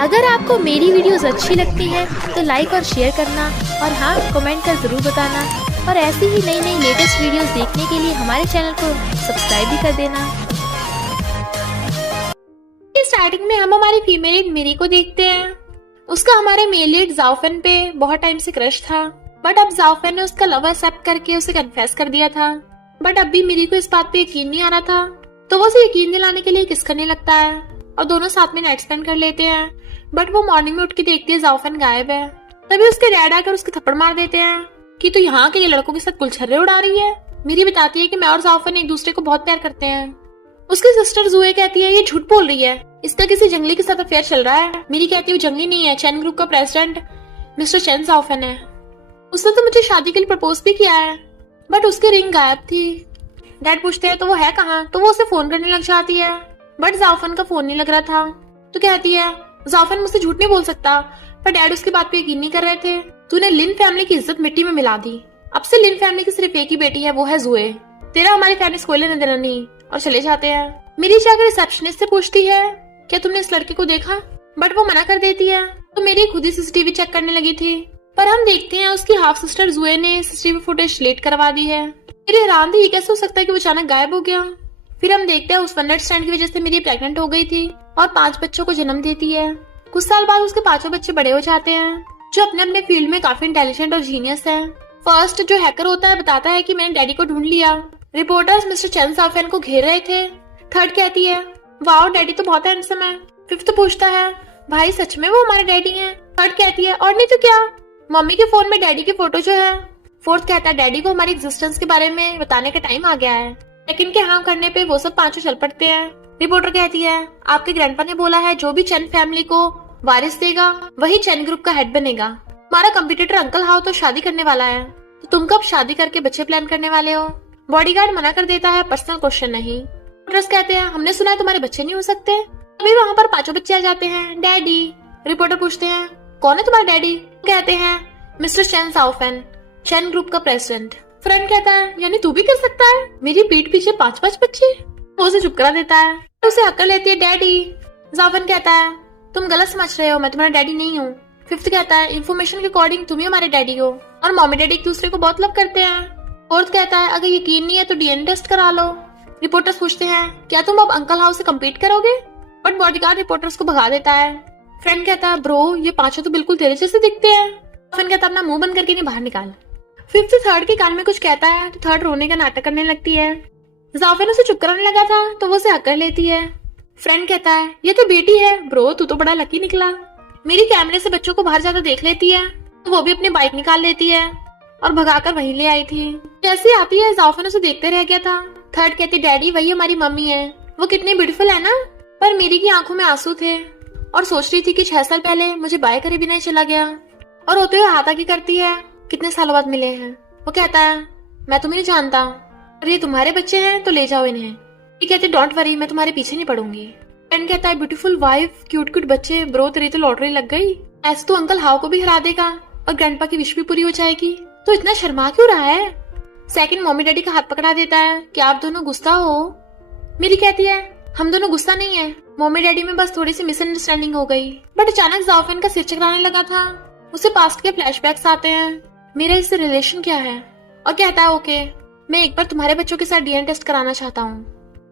अगर आपको मेरी वीडियोस अच्छी लगती है तो लाइक और शेयर करना, और हाँ, कमेंट कर जरूर बताना। और ऐसी ही नई नई लेटेस्ट वीडियोस देखने के लिए हमारे चैनल को सब्सक्राइब भी कर देना। स्टार्टिंग में हम हमारी फीमेल लीड मिरी को देखते हैं। उसका हमारे मेल लीड जाओफेन पे बहुत टाइम से क्रश था, बट अब जाओफेन ने उसका लव एक्सेप्ट करके उसे कन्फेस कर दिया था। बट अब भी मिरी को इस बात पे यकीन नहीं आ रहा था, तो वो उसे यकीन दिलाने के लिए किस करने लगता है और दोनों साथ में नाइट स्पेंड कर लेते हैं। बट वो मॉर्निंग में उठ के देखती है जाओफेन गायब है। तभी उसके डैड आकर उसके थप्पड़ मार देते हैं कि तू यहाँ के लड़कों के साथ गुलछर्रे उड़ा रही है। मिरी बताती है कि मैं और जाओफेन एक दूसरे को बहुत प्यार करते हैं। उसकी सिस्टर जुए कहती है ये झूठ बोल रही है, इसका किसी जंगली के साथ अफेयर चल रहा है। मिरी कहती है वो जंगली नहीं है, चैन ग्रुप का प्रेसिडेंट मिस्टर चैन जाओफेन है। उसने तो मुझे शादी के लिए प्रपोज भी किया है, बट उसकी रिंग गायब थी। डैड पूछते हैं तो वो है कहाँ, तो वो उसे फोन करने लग जाती है, बट जाओफेन का फोन नहीं लग रहा था। तो कहती है जाओफेन मुझसे झूठ नहीं बोल सकता, पर डैड उसकी बात पे यकीन नहीं कर रहे थे। तूने लिन फैमिली की इज्जत मिट्टी में मिला दी। अब से लिन फैमिली की सिर्फ एक ही बेटी है, वो है जुए। तेरा हमारी फैमिली को कोई लेना देना नहीं। और चले जाते हैं। मेरी जाकर रिसेप्शनिस्ट से पूछती है क्या तुमने इस लड़के को देखा, बट वो मना कर देती है। तो मेरी खुद ही सीसीटीवी चेक करने लगी थी, पर हम देखते हैं उसकी हाफ सिस्टर जुए ने सीसीटीवी फुटेज डिलीट करवा दी है। मेरी हैरान थी ये कैसे हो सकता है कि वो अचानक गायब हो गया। फिर हम देखते हैं उस वन नाइट स्टैंड की वजह से मेरी प्रेग्नेंट हो गई थी और 5 बच्चों को जन्म देती है। कुछ साल बाद उसके 5 बच्चे बड़े हो जाते हैं, जो अपने अपने फील्ड में काफी इंटेलिजेंट और जीनियस हैं। फर्स्ट जो हैकर होता है बताता है कि मैंने डैडी को ढूंढ लिया। रिपोर्टर्स मिस्टर चैन जाओफेन को घेर रहे थे। थर्ड कहती है वाओ डैडी तो बहुत हैंडसम है। फिफ्थ पूछता है भाई सच में वो हमारे डैडी हैं। थर्ड कहती है और नहीं तो क्या, मम्मी के फोन में डैडी की फोटो जो है। फोर्थ कहता है डैडी को हमारी एग्जिस्टेंस के बारे में बताने का टाइम आ गया है। लेकिन के हाँ करने पे वो सब 5 चल पड़ते हैं। रिपोर्टर कहती है आपके ग्रैंडपा ने बोला है जो भी चैन फैमिली को वारिस देगा वही चैन ग्रुप का हेड बनेगा। हमारा कंप्यूटर अंकल हाउ तो शादी करने वाला है, तो तुम कब शादी करके बच्चे प्लान करने वाले हो। बॉडीगार्ड मना कर देता है पर्सनल क्वेश्चन नहीं। रिपोर्टर्स कहते हैं हमने सुना है तुम्हारे बच्चे नहीं हो सकते। अभी वहाँ पर 5 बच्चे आ जाते हैं। डैडी, रिपोर्टर पूछते हैं कौन है तुम्हारा डैडी। कहते हैं मिस्टर चैन जाओफेन, चैन ग्रुप का प्रेसिडेंट। फ्रेंड कहता है यानी तू भी कर सकता है, मेरी पीठ पीछे 5 बच्चे। वो उसे चुप करा देता है, उसे हक कर लेती है डैडी। जाओफेन कहता है तुम गलत समझ रहे हो, मैं तुम्हारा डैडी नहीं हूँ। फिफ्थ कहता है इन्फॉर्मेशन के अकॉर्डिंग तुम ही हमारे डैडी हो, और मम्मी डैडी एक दूसरे को बहुत लव करते हैं। फोर्थ कहता है अगर यकीन नहीं है तो डीएनए टेस्ट करा लो। रिपोर्टर्स पूछते हैं क्या तुम अब अंकल हाउस से कम्पीट करोगे, बट बॉडीगार्ड रिपोर्टर्स को भगा देता है। फ्रेंड कहता है ब्रो ये 5 तो बिल्कुल तेरे जैसे दिखते हैं। फ्रेंड कहता है अपना मुंह बंद करके नहीं बाहर निकाल। फिफ्थ थर्ड के कान में कुछ कहता है तो थर्ड रोने का नाटक करने लगती है। जाओफेन उसे चुप कराने लगा था तो वो उसे हक कर लेती है। फ्रेंड कहता है ये तो बेटी है। ब्रो तू तो बड़ा लकी निकला। मेरी कैमरे से बच्चों को बाहर ज्यादा देख लेती है, तो वो भी अपनी बाइक निकाल लेती है और भगाकर वहीं ले आई थी। जैसे आती है जाओफेन उसे देखते रह गया था। थर्ड कहती डैडी वही हमारी मम्मी है, वो कितनी ब्यूटीफुल है ना। पर मेरी की आंखों में आंसू थे और सोच रही थी कि 6 साल पहले मुझे बाय करे बिना ही चला गया। और होते हुए हाथ आगे करती है कितने सालों बाद मिले हैं। वो कहता है मैं तुम्हें नहीं जानता, और ये तुम्हारे बच्चे हैं तो ले जाओ इन्हें। ये कहते डोंट वरी मैं तुम्हारे पीछे नहीं पड़ूंगी। फ्रेंड कहता है ब्यूटीफुल वाइफ, क्यूट क्यूट बच्चे। ब्रो तेरी तो लॉटरी लग गई, ऐसे तो अंकल हाउ को भी हरा देगा और ग्रैंडपा की विश भी पूरी हो जाएगी, तो इतना शर्मा क्यों रहा है। सेकंड मम्मी डैडी का हाथ पकड़ा देता है कि आप दोनों गुस्सा हो। मेरी कहती है हम दोनों गुस्सा नहीं है, मम्मी डैडी में बस थोड़ी सी मिसअंडरस्टैंडिंग हो गई। बट अचानक जाओफेन का सिर चकराने लगा था, उसे पास्ट के फ्लैशबैक्स आते हैं। मेरा इससे रिलेशन क्या है, और कहता है ओके मैं एक बार तुम्हारे बच्चों के साथ डीएनए टेस्ट कराना चाहता हूँ।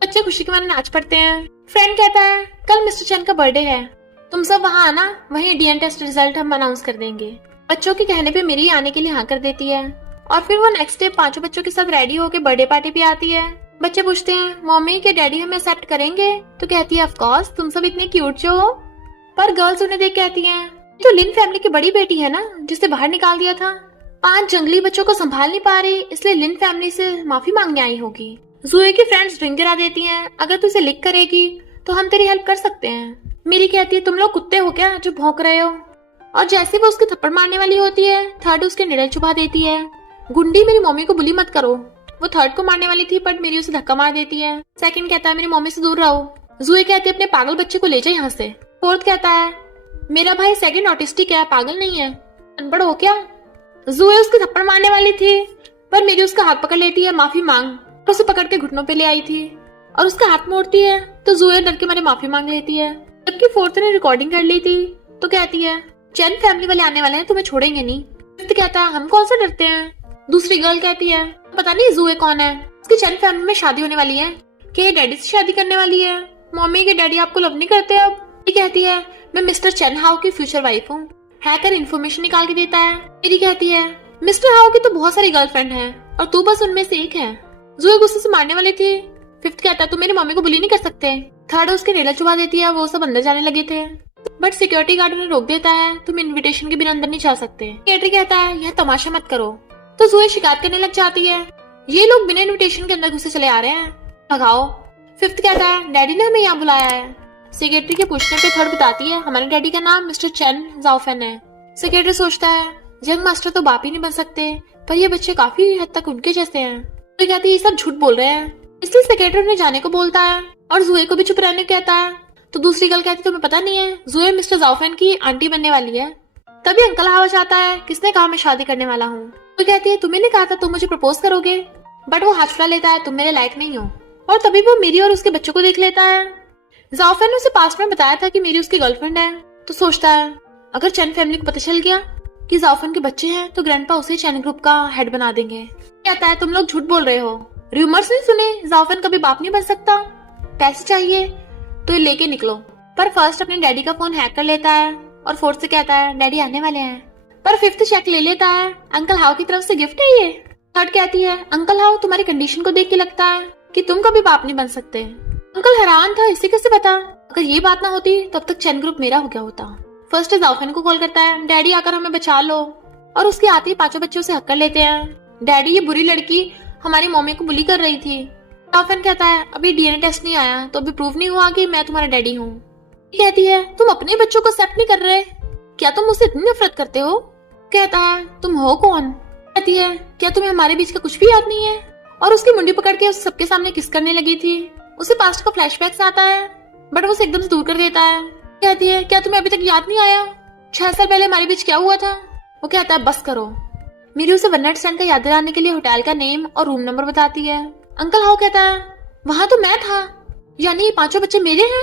बच्चे खुशी के मारे नाच पड़ते हैं। फ्रेंड कहता है कल मिस्टर चैन का बर्थडे है, तुम सब वहाँ आना, वहीं डीएनए टेस्ट रिजल्ट हम अनाउंस कर देंगे। बच्चों के कहने पे मेरी आने के लिए हाँ कर देती है, और फिर वो नेक्स्ट डे 5 बच्चों के साथ रेडी होकर बर्थडे पार्टी पे आती है। बच्चे पूछते हैं मम्मी के डैडी हमें एक्सेप्ट करेंगे, तो कहती है ऑफ कोर्स तुम सब इतने क्यूट जो हो। पर गर्ल्स उन्हें देख कहती हैं तो लिन फैमिली की बड़ी बेटी है ना जिसे बाहर निकाल दिया था, 5 जंगली बच्चों को संभाल नहीं पा रही, इसलिए लिन फैमिली से माफी मांगने आई होगी। जुए की फ्रेंड्स ड्रिंक गिरा देती हैं, अगर तू इसे लिक करेगी तो हम तेरी हेल्प कर सकते हैं। मेरी कहती है तुम लोग कुत्ते हो क्या जो भौंक रहे हो, और जैसे वो उसके थप्पड़ मारने वाली होती है थर्ड उसके निडल छुपा देती है। गुंडी मेरी मम्मी को बुली मत करो। वो थर्ड को मारने वाली थी बट मेरी उसे धक्का मार देती है। सेकंड कहता है मेरी मम्मी से दूर रहो। जुए कहती है अपने पागल बच्चे को ले जाए यहाँ से। फोर्थ कहता है मेरा भाई सेकंड ऑटिस्टिक है, पागल नहीं है, अनपढ़ हो क्या। जुए उसके थप्पड़ मारने वाली थी पर मेरी उसका हाथ पकड़ लेती है माफी मांग, और उसे पकड़ के घुटनों पे ले आई थी और उसका हाथ मोड़ती है तो जुए डर के मारे माफी मांग लेती है। जबकि फोर्थ ने रिकॉर्डिंग कर ली थी तो कहती है चैन फैमिली वाले आने वाले हैं, तुम्हें छोड़ेंगे नहीं। फिफ्थ कहता है हम कौन से डरते हैं। दूसरी गर्ल कहती है पता नहीं जुए कौन है, उसकी चैन फैमिली में शादी होने वाली है, कि ये डैडी से शादी करने वाली है। मम्मी के डैडी आपको लव नहीं करते अब। ये कहती है मैं मिस्टर चैन हाउ की फ्यूचर वाइफ हूँ। हैकर इन्फॉर्मेशन निकाल के देता है। मेरी कहती है मिस्टर हाउ की तो बहुत सारी गर्लफ्रेंड है और तू बस उनमें से एक है। जुए गुस्से से मारने वाली थी। फिफ्थ कहता है तुम मेरी मम्मी को बुली नहीं कर सकते। थर्ड उसके रेला चुबा देती है, वो सब अंदर जाने लगे थे बट सिक्योरिटी गार्ड उन्हें रोक देता है, तुम इनविटेशन के बिना अंदर नहीं जा सकते। सेक्रेटरी कहता है यह तमाशा मत करो, तो जुए शिकायत करने लग जाती है, ये लोग बिना इनविटेशन के अंदर घुसे चले आ रहे हैं, भगाओ। फिफ्थ कहता है डैडी ने हमें यहाँ बुलाया है। सेक्रेटरी के पूछने पे थर्ड बताती है हमारे डैडी का नाम मिस्टर चैन जाओफेन है। सेक्रेटरी सोचता है जंग मास्टर तो बाप ही नहीं बन सकते, पर ये बच्चे काफी हद तक उनके जैसे हैं। तो कहती है ये सब झूठ बोल रहे हैं, इसलिए सेक्रेटरी उन्हें जाने को बोलता है और जुए को भी चुप रहने को कहता है। तो दूसरी गर्ल कहती है तुम्हें पता नहीं है जुए मिस्टर जाओफेन की आंटी बनने वाली है। तभी अंकल आवाज आता है किसने कहा मैं शादी करने वाला हूँ। तो कहती है तुम्हें नहीं कहा था तुम मुझे प्रपोज करोगे, बट वो हाथ फुला लेता है तुम मेरे लायक नहीं हो। और तभी वो मेरी और उसके बच्चों को देख लेता है। जाओफेन ने उसे पास्ट में बताया था कि मेरी उसकी गर्लफ्रेंड है, तो सोचता है अगर चैन फैमिली को पता चल गया कि जाओफेन के बच्चे हैं तो ग्रैंडपा उसे चैन ग्रुप का हेड बना देंगे। कहता है तुम लोग झूठ बोल रहे हो, रूमर्स नहीं सुने, जाओफेन कभी बाप नहीं बन सकता, पैसे चाहिए तो ये लेके निकलो। पर फर्स्ट अपने डैडी का फोन हैक कर लेता है और फोर्थ से कहता है डैडी आने वाले हैं। पर फिफ्थ चेक ले लेता है, अंकल हाउ की तरफ से गिफ्ट है ये। थर्ड कहती है अंकल हाउ तुम्हारी कंडीशन को देख के लगता है कि तुम कभी बाप नहीं बन सकते। अंकल हैरान था इसे कैसे पता, अगर ये बात ना होती तब तक चैन ग्रुप मेरा हो गया होता। फर्स्ट जाओफेन को कॉल करता है डैडी आकर हमें बचा लो, और उसके आते ही पांचों बच्चे उसे हक कर लेते हैं। डैडी ये बुरी लड़की हमारी मम्मी को बुली कर रही थी। जाओफेन कहता है अभी डीएनए टेस्ट नहीं आया तो अभी प्रूव नहीं हुआ कि मैं तुम्हारा डैडी हूँ। कहती है तुम अपने बच्चों को एक्सेप्ट नहीं कर रहे, क्या तुम मुझसे इतनी नफरत करते हो। कहता है तुम हो कौन। कहती है क्या तुम्हें हमारे बीच का कुछ भी याद नहीं है, और उसकी मुंडी पकड़ के उस सबके सामने किस करने लगी थी। उसे पास्ट का फ्लैशबैक्स आता है बट वो उसे एकदम से दूर कर देता है। कहती है क्या तुम्हें अभी तक याद नहीं आया 6 साल पहले हमारे बीच क्या हुआ था। वो कहता है बस करो। मेरी उसे वन नाइट स्टैंड का याद दिलाने के लिए होटल का नेम और रूम नंबर बताती है। अंकल हाउ कहता है वहां तो मैं था, यानी ये पांचों बच्चे मेरे हैं।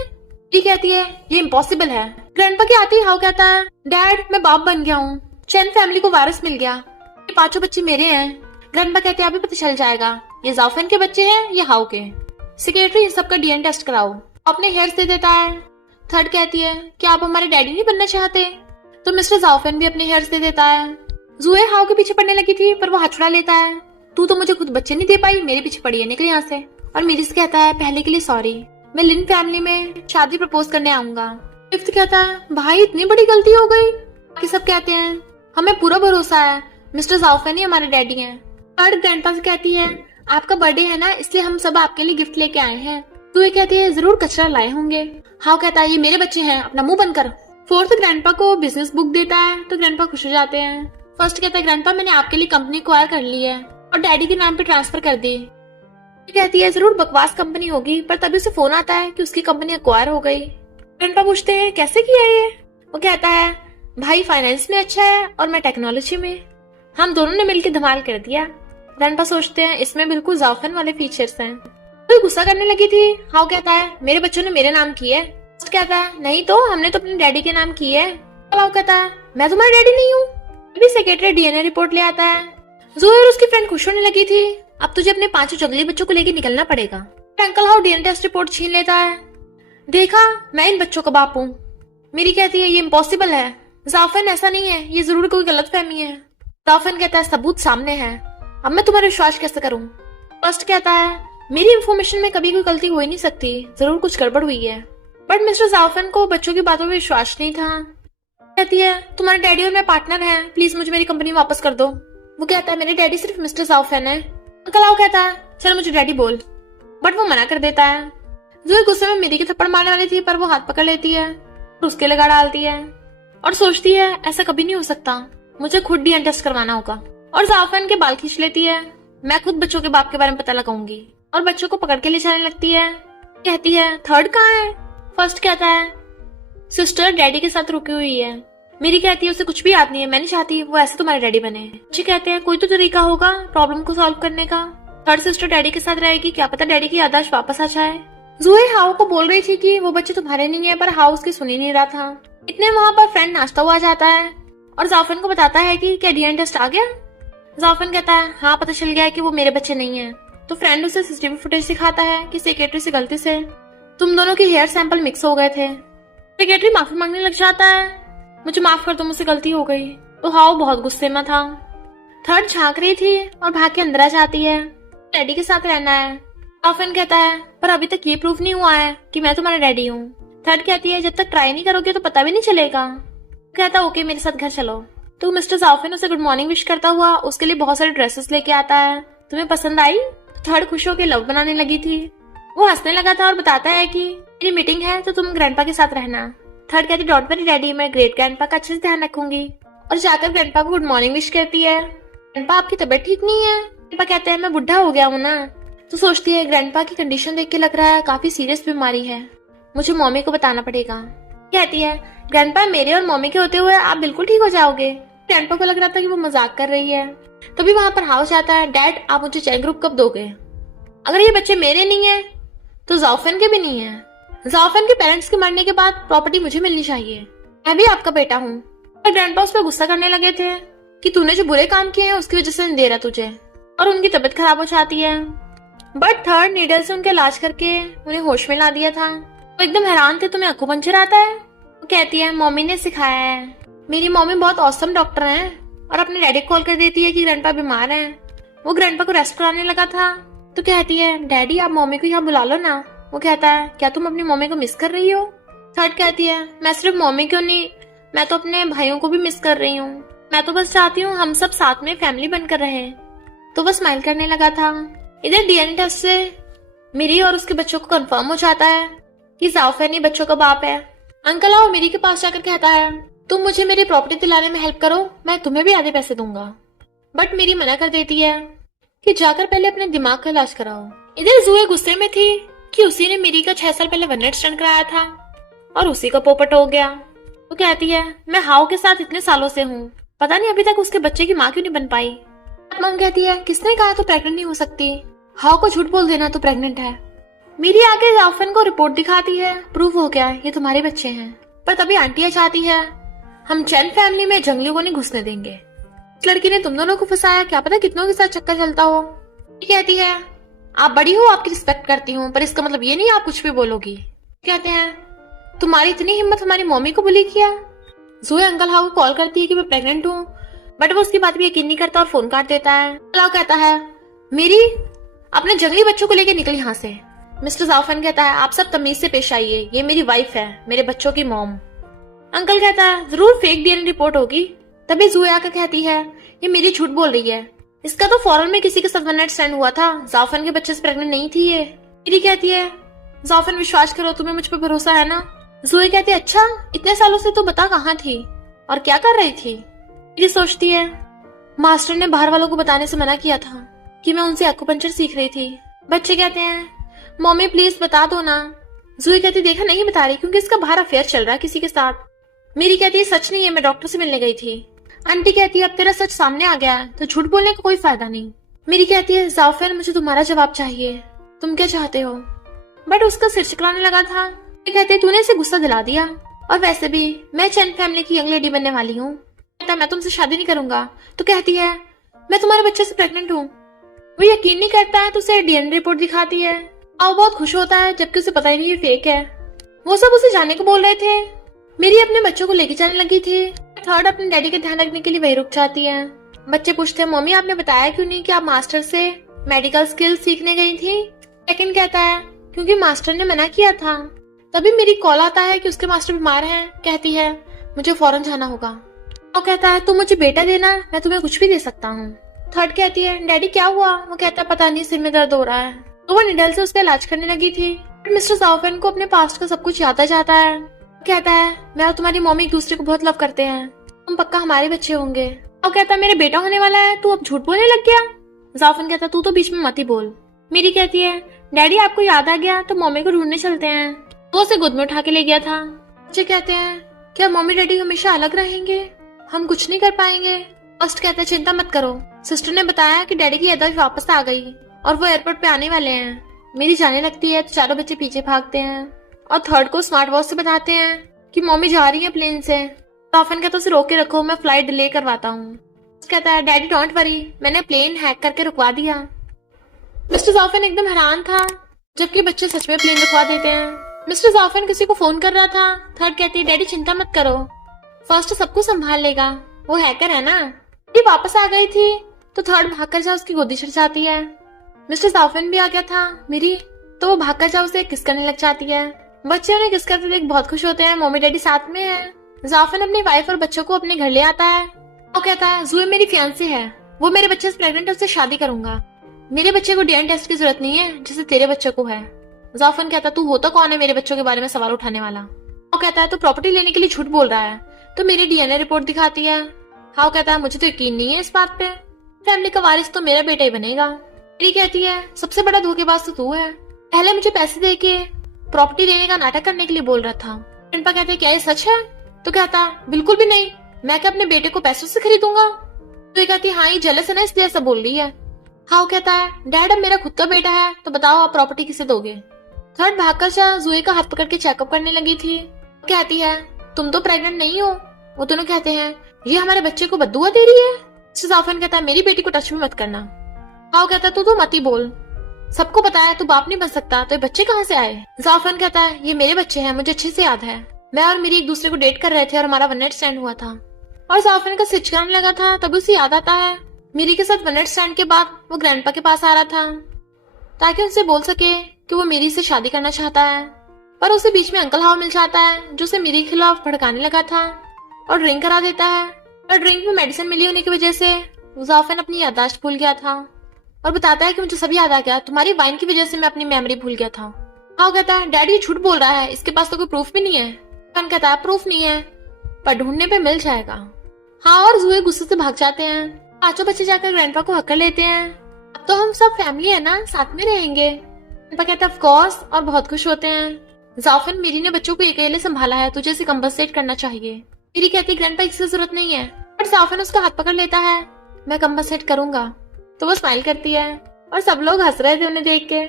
ये कहती है ये इम्पॉसिबल है। ग्रैंडपा के आते ही हाउ कहता है डैड मैं बाप बन गया हूँ, चैन फैमिली को वायरस मिल गया, ये पांचों बच्चे मेरे हैं। ग्रैंडपा कहते हैं अभी पता चल जाएगा ये जाओफेन के बच्चे हैं ये हाउ के। सेक्रेटरी इन सबका डीएनए टेस्ट कराओ, अपने हेयर्स दे देता है। थर्ड कहती है क्या आप हमारे डैडी नहीं बनना चाहते, तो मिस्टर जाओफेन भी अपने हेयर्स दे देता है। जुए हाउ के पीछे पड़ने लगी थी पर वो हाथ छुड़ा लेता है, तू तो मुझे खुद बच्चे नहीं दे पाई, मेरे पीछे पड़ी है, निकल यहाँ से। और मिरिस कहता है पहले के लिए सॉरी, मैं लिन फैमिली में शादी प्रपोज करने आऊंगा। फिफ्थ कहता है भाई इतनी बड़ी गलती हो गई। बाकी सब कहते हैं हमें पूरा भरोसा है मिस्टर जाओफेन ही हमारे डैडी हैं। थर्ड ग्रैंडपा से कहती है आपका बर्थडे है ना इसलिए हम सब आपके लिए गिफ्ट लेके आए हैं। तो ये कहती है जरूर कचरा लाए होंगे। हाउ कहता है ये मेरे बच्चे हैं अपना मुंह बंद कर। फोर्थ ग्रैंडपा को बिजनेस बुक देता है तो ग्रैंडपा खुश हो जाते हैं। फर्स्ट कहता है ग्रैंडपा मैंने आपके लिए कंपनी एक्वायर कर ली है और डैडी के नाम पे ट्रांसफर कर दी। कहती है जरूर बकवास कंपनी होगी, पर तभी उसे फोन आता है कि उसकी कंपनी एक्वायर हो गई। ग्रैंडपा पूछते हैं कैसे किया ये। वो कहता है भाई फाइनेंस में अच्छा है और मैं टेक्नोलॉजी में, हम दोनों ने मिलकर धमाल कर दिया। ग्रैंडपा सोचते हैं इसमें बिल्कुल जाओफेन वाले फीचर्स हैं। तो गुस्सा करने लगी थी। हाउ कहता है मेरे बच्चों ने मेरे नाम की है। कहता है नहीं तो हमने तो अपने डैडी के नाम की है। हाउ कहता है मैं तुम्हारा डैडी नहीं हूँ। अभी सेक्रेटरी डीएनए रिपोर्ट ले आता है। जुए और उसकी फ्रेंड खुश होने लगी थी, अब तुझे अपने 5 जंगली बच्चों को लेकर निकलना पड़ेगा। Uncle how DNA test report छीन लेता है। देखा मैं इन बच्चों का बाप हूँ। मेरी कहती है ये इम्पॉसिबल है, जाओफेन ऐसा नहीं है, ये जरूर कोई गलत फहमी है। जाओफेन कहता है सबूत सामने है, अब मैं तुम्हारा विश्वास कैसे करूँ। फर्स्ट कहता है मेरी इंफॉर्मेशन में कभी कोई गलती हो ही नहीं सकती, जरूर कुछ गड़बड़ हुई है। बट मिस्टर जाओफेन को बच्चों की बातों में विश्वास नहीं था। कहती है तुम्हारे डैडी और मैं पार्टनर हैं, प्लीज मुझे मेरी कंपनी वापस कर दो। वो कहता है मेरे डैडी सिर्फ मिस्टर जाओफेन है। अंकल हाउ कहता है चल मुझे डैडी बोल, बट वो मना कर देता है। जो गुस्से में मेरी की थप्पड़ मारने वाली थी पर वो हाथ पकड़ लेती है और उसके लगा डालती है और सोचती है ऐसा कभी नहीं हो सकता, मुझे खुद डीएनए टेस्ट करवाना होगा। और जाओफेन के बाल खींच लेती है, मैं खुद बच्चों के बाप के बारे में पता लगाऊंगी, और बच्चों को पकड़ के ले जाने लगती है। कहती है थर्ड कहाँ है। फर्स्ट कहता है सिस्टर डैडी के साथ रुकी हुई है। मेरी कहती है उसे कुछ भी याद नहीं है, मैं नहीं चाहती वो ऐसे तुम्हारे डैडी बने। बच्चे कहते हैं कोई तो तरीका होगा प्रॉब्लम को सॉल्व करने का। थर्ड सिस्टर डैडी के साथ रहेगी, क्या पता डैडी की याददाश्त वापस आ जाए। जुए हाउ को बोल रही थी कि वो बच्चे तुम्हारे नहीं है, पर हाउ उसकी सुन ही नहीं रहा था। इतने वहां पर फ्रेंड नाश्ता हुआ जाता है और जाफन को बताता है कि क्या डीएनए टेस्ट आ गया। जाफन कहता है हाँ, पता चल गया है कि वो मेरे बच्चे नहीं है। तो फ्रेंड उसे सीसीटीवी फुटेज दिखाता है कि सेक्रेटरी से गलती से तुम दोनों के हेयर सैंपल मिक्स हो गए थे। सेक्रेटरी माफी मांगने लग जाता है, मुझे माफ कर दो, मुझसे गलती हो गई। तो हाँ, वो बहुत गुस्से में था। थर्ड झांक रही थी और भाग के अंदर आ जाती है, डैडी के साथ रहना है। जाफन कहता है पर अभी तक ये प्रूफ नहीं हुआ है कि मैं तुम्हारा डैडी हूँ। थर्ड कहती है जब तक ट्राई नहीं करोगे तो पता भी नहीं चलेगा। कहता ओके, मेरे साथ घर चलो। तो मिस्टर जाफिन उसे गुड मॉर्निंग विश करता हुआ उसके लिए बहुत सारे ड्रेसेस लेके आता है। तुम्हें पसंद आई? थर्ड खुश होकर लव बनाने लगी थी। वो हंसने लगा था और बताता है कि मेरी मीटिंग है तो तुम ग्रैंडपा के साथ रहना। थर्ड कहती डोंट वरी डैडी, मैं ग्रेट ग्रैंडपा का अच्छे से ध्यान रखूंगी। और जाकर ग्रैंडपा को गुड मॉर्निंग विश करती है। ग्रैंडपा आपकी तबीयत ठीक नहीं है? ग्रैंडपा कहते हैं मैं बुढ़ा हो गया हूँ ना। तो सोचती है ग्रैंडपा की कंडीशन देख के लग रहा है काफी सीरियस बीमारी है, मुझे मम्मी को बताना पड़ेगा। कहती है ग्रैंडपा मेरे और मम्मी के होते हुए आप बिल्कुल ठीक हो जाओगे। ग्रैंडपा को लग रहा था कि वो मजाक कर रही है। तभी वहां पर हाउस आता है, डैड आप मुझे चेक ग्रुप कब दोगे? अगर ये बच्चे मेरे नहीं है तो जाफन के भी नहीं है। जाफन के पेरेंट्स के मरने के बाद प्रॉपर्टी मुझे मिलनी चाहिए, मैं भी आपका बेटा हूँ। और ग्रैंडपा उस पर गुस्सा करने लगे थे कि तूने जो बुरे काम किए हैं उसकी वजह से नहीं दे रहा तुझे, और उनकी तबीयत खराब हो जाती है। बट थर्ड नीडल से उनका इलाज करके उन्हें होश में ला दिया था। वो एकदम हैरान थे, तुम्हें अकुपंचर आता है? वो कहती है मम्मी ने सिखाया है, मेरी मम्मी बहुत औसम डॉक्टर है। और अपने डैडी को कॉल कर देती है कि ग्रैंडपा बीमार है। वो ग्रैंडपा को रेस्ट कराने लगा था तो कहती है डैडी आप मम्मी को यहाँ बुला लो ना। वो कहता है क्या तुम अपनी मम्मी को मिस कर रही हो? थर्ड कहती है मैं सिर्फ मम्मी क्यों नहीं, मैं तो अपने भाइयों को भी मिस कर रही हूँ। मैं तो बस चाहती हूँ हम सब साथ में फैमिली बनकर रहे। तो वो स्माइल करने लगा था। इधर डीएनए टेस्ट से मिरी और उसके बच्चों को कंफर्म हो जाता है कि जाफर ही बच्चों का बाप है। अंकल आओ मिरी के पास जाकर कहता है तुम मुझे मेरी प्रॉपर्टी दिलाने में हेल्प करो, मैं तुम्हें भी आधे पैसे दूंगा। बट मेरी मना कर देती है कि जाकर पहले अपने दिमाग का इलाज कराओ। इधर जुए गुस्से में थी कि उसी ने मिरी का 6 साल पहले वन नाइट स्टैंड कराया था और उसी का पोपट हो गया। वो कहती है मैं हाउ के साथ इतने सालों से हूँ, पता नहीं अभी तक उसके बच्चे की माँ क्यों नहीं बन पाई। माँ कहती है किसने कहा तो प्रेग्नेंट नहीं हो सकती, हाउ को झूठ बोल देना तो प्रेग्नेंट है। मेरी आगे जाफन को रिपोर्ट दिखाती है, प्रूफ हो गया ये तुम्हारे बच्चे हैं। पर तभी आंटिया चाहती है हम चैन फैमिली में जंगलियों को नहीं घुसने देंगे। इस लड़की ने तुम दोनों को फंसाया, क्या पता कितनों के साथ चक्कर चलता हो। ये कहती है आप बड़ी हो, आपकी रिस्पेक्ट करती हूँ, पर इसका मतलब ये नहीं आप कुछ भी बोलोगी। कहते हैं तुम्हारी इतनी हिम्मत हमारी मम्मी को बुली किया। जुए अंकल हाउ को कॉल करती है कि मैं प्रेग्नेंट हूँ, बट वो उसकी बात भी यकीन नहीं करता और फोन काट देता है। अलाउ कहता है मेरी अपने जंगली बच्चों को लेके निकल यहाँ से। मिस्टर जाफन कहता है आप सब तमीज से पेश आइए, ये मेरी वाइफ है, मेरे बच्चों की मॉम। अंकल कहता है जरूर फेक डीएनए रिपोर्ट होगी। तभी जुए आकर कहती है ये मेरी झूठ बोल रही है, इसका तो फॉरन में किसी के साथ वन नाइट स्टैंड हुआ था, जाफन के बच्चे से प्रेग्नेंट नहीं थी ये। मेरी कहती है जाफन विश्वास करो, तुम्हें मुझ पर भरोसा है ना। जुए कहती है अच्छा इतने सालों से तू बता कहाँ थी और क्या कर रही थी। मेरी सोचती है मास्टर ने बाहर वालों को बताने से मना किया था कि मैं उनसे एक्यूपंक्चर सीख रही थी। बच्चे कहते हैं मम्मी प्लीज बता दो ना। जुई कहती देखा नहीं बता रही क्योंकि इसका बाहर अफेयर चल रहा है किसी के साथ। मेरी कहती है सच नहीं है, मैं डॉक्टर से मिलने गई थी। आंटी कहती है अब तेरा सच सामने आ गया है तो झूठ बोलने का कोई फायदा नहीं। मेरी कहती है जाफर मुझे तुम्हारा जवाब चाहिए, तुम क्या चाहते हो। बट उसका सिर चकराने लगा था। कहते हैं तूने इसे गुस्सा दिला दिया, और वैसे भी मैं चैन फैमिली की यंग लेडी बनने वाली हूँ। कहता है मैं तुमसे शादी नहीं करूंगा। तो कहती है मैं तुम्हारे बच्चे से प्रेग्नेंट हूँ। वो यकीन नहीं करता है तो उसे डीएनए रिपोर्ट दिखाती है। अब बहुत खुश होता है जबकि उसे पता ही नहीं ये फेक है। वो सब उसे जाने को बोल रहे थे। मेरी अपने बच्चों को लेके जाने लगी थी। थर्ड अपने डैडी का ध्यान रखने के लिए वही रुक जाती है। बच्चे पूछते हैं मम्मी आपने बताया क्यों नहीं कि आप मास्टर से मेडिकल स्किल सीखने गई थी। सेकंड कहता है क्योंकि मास्टर ने मना किया था। तभी मेरी कॉल आता है कि उसके मास्टर बीमार हैं। कहती है मुझे फौरन जाना होगा। और कहता है तुम मुझे बेटा देना, मैं तुम्हें कुछ भी दे सकता हूँ। थर्ड कहती है डैडी क्या हुआ। वो कहता है पता नहीं सिर में दर्द हो रहा है। तो वो निडल से उसका इलाज करने लगी थी। मिस्टर जाफर को अपने पास्ट का सब कुछ याद आ जाता है। कहता है मैं और तुम्हारी मम्मी एक दूसरे को बहुत लव करते हैं, तुम पक्का हमारे बच्चे होंगे। और कहता है मेरे बेटा होने वाला है, तू अब झूठ बोलने लग गया। जाफर कहता तू तो बीच में मत ही बोल। मेरी कहती है डैडी आपको याद आ गया तो मम्मी को ढूंढने चलते हैं। वो उसे गोद में उठा के ले गया था। बच्चे कहते हैं क्या मम्मी डैडी हमेशा अलग रहेंगे, हम कुछ नहीं कर पाएंगे। फर्स्ट कहता है चिंता मत करो, सिस्टर ने बताया कि डैडी की याददाश्त वापस आ गई और वो एयरपोर्ट पे आने वाले हैं। मेरी जाने लगती है तो चारों बच्चे पीछे भागते हैं और थर्ड को स्मार्ट वॉच से बताते हैं कि मम्मी जा रही है प्लेन से। जाफन कहता है उसे रोक के रखो, मैं फ्लाइट डिले करवाता हूँ। कहता है डैडी डोंट वरी, मैंने प्लेन हैक करके रुकवा दिया। मिस्टर जाफन एकदम हैरान था, जबकि बच्चे सच में प्लेन रुकवा देते हैं। मिस्टर जाफन किसी को फोन कर रहा था। थर्ड कहती है डैडी चिंता मत करो, फर्स्ट सबको संभाल लेगा, वो हैकर है ना। ये वापस आ गई थी तो थर्ड भागकर जा उसकी गोदी चढ़ जाती है। मिस्टर जाफन भी आ गया था मेरी, तो वो भागकर जा उसे किस करने लग जाती है। बच्चे उन्हें किस करते देख बहुत खुश होते हैं, मम्मी डैडी साथ में है। जाफन अपनी वाइफ और बच्चों को अपने घर ले आता है। वो कहता है जुए मेरी फियांसी है, वो मेरे बच्चे से प्रेग्नेंट है, उससे शादी करूंगा। मेरे बच्चे को डीएनए टेस्ट की जरूरत नहीं है जैसे तेरे बच्चे को है। जाफन कहता तू होता कौन है मेरे बच्चों के बारे में सवाल उठाने वाला। वो कहता है तू प्रॉपर्टी लेने के लिए झूठ बोल रहा है, तो मेरी डीएनए रिपोर्ट दिखाती है। हाँ कहता है मुझे तो यकीन नहीं है इस बात पे, फैमिली का वारिस तो मेरा बेटा ही बनेगा। मेरी कहती है सबसे बड़ा धोखेबाज तो तू है, पहले मुझे पैसे दे के प्रॉपर्टी लेने का नाटक करने के लिए बोल रहा था। प्रिंपा कहते हैं क्या ये सच है? तो कहता बिल्कुल भी नहीं, मैं क्या अपने बेटे को पैसों से खरीदूंगा। तो ये कहती हाँ ये जेलस है ना इसलिए ऐसा बोल रही है। हाँ वो कहता है डैड अब मेरा खुद का बेटा है तो बताओ आप प्रॉपर्टी किसे दोगे। थर्ड भागकर जुए का हाथ पकड़ के चेकअप करने लगी थी। कहती है तुम तो प्रेग्नेंट नहीं हो। वो दोनों कहते हैं ये हमारे बच्चे को बद्दुआ दे रही है। जाफन कहता है मेरी बेटी को टच भी मत करना। हाँ वो कहता है तू मत ही बोल, सबको पता है तू बाप नहीं बन सकता, तो ये बच्चे कहाँ से आए। जाफन कहता है ये मेरे बच्चे हैं, मुझे अच्छे से याद है, मैं और मेरी एक दूसरे को डेट कर रहे थे और हमारा वन नाइट स्टैंड हुआ था। और जाफन का सिच करने लगा था, तभी उसे याद आता है मेरी के साथ वन नाइट स्टैंड के बाद वो ग्रैंडपा के पास आ रहा था ताकि उनसे बोल सके कि वो मेरी से शादी करना चाहता है। पर उसे बीच में अंकल हाव मिल जाता है जो उसे मेरी के खिलाफ भड़काने लगा था और ड्रिंक करा देता है। और ड्रिंक में मेडिसिन मिली होने की वजह से जाफन अपनी याददाश्त भूल गया था और बताता है कि मुझे सब याद आ गया, तुम्हारी वाइन की वजह से मैं अपनी मेमोरी भूल गया था। हाँ कहता है डैडी झूठ बोल रहा है, इसके पास तो कोई प्रूफ भी नहीं है। फन कहता है प्रूफ नहीं है पर ढूंढने पे मिल जाएगा। हाँ और जुए गुस्से से भाग जाते हैं। पांचों बच्चे जाकर ग्रैंडपा को हक कर लेते हैं, अब तो हम सब फैमिली है ना, साथ में रहेंगे। ग्रैंडपा कहता है ऑफ कोर्स और बहुत खुश होते हैं। जाफन मेरी ने बच्चों को अकेले संभाला है, तुझे इसे कंपनसेट करना चाहिए। मेरी कहती ग्रैंडपा इसकी जरूरत नहीं है, पर जाफन उसका हाथ पकड़ लेता है, मैं कंपनसेट करूंगा। तो वो स्माइल करती है और सब लोग हंस रहे थे उन्हें देख के।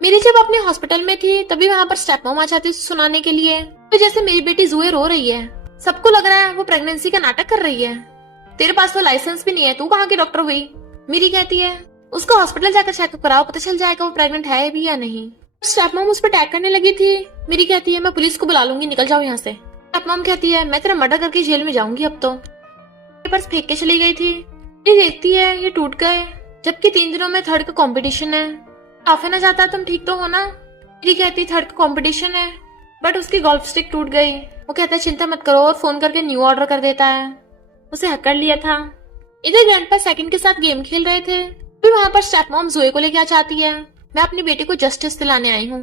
मेरी जब अपने हॉस्पिटल में थी तभी वहाँ पर स्टेप मॉम आ जाती सुनाने के लिए, तो जैसे मेरी बेटी जुए रो रही है, सबको लग रहा है वो प्रेगनेंसी का नाटक कर रही है। तेरे पास तो लाइसेंस भी नहीं है, तू कहाँ की डॉक्टर हुई। मेरी कहती है उसको हॉस्पिटल जाकर चेकअप कराओ, पता चल जाएगा वो प्रेग्नेंट है भी या नहीं। स्टेप मॉम उस पर अटैक करने लगी थी। मेरी कहती है मैं पुलिस को बुला लूंगी, निकल जाओ यहाँ से। स्टेप मॉम कहती है मैं तेरा मर्डर करके जेल में जाऊंगी अब तो। पेपर्स फेंक के चली गई थी। ये देखती है ये टूट गए, जबकि 3 दिनों में थर्ड का कंपटीशन है। काफी ना जाता तुम ठीक तो हो ना। मेरी कहती थर्ड का कंपटीशन है बट उसकी गोल्फ स्टिक टूट गई। वो कहता है चिंता मत करो और फोन करके न्यू ऑर्डर कर देता है। उसे हक कर लिया था। इधर ग्रैंडपा सेकंड के साथ गेम खेल रहे थे, फिर वहाँ पर स्टेप मॉम जुए को लेके आ जाती है। मैं अपनी बेटी को जस्टिस दिलाने आई हूँ।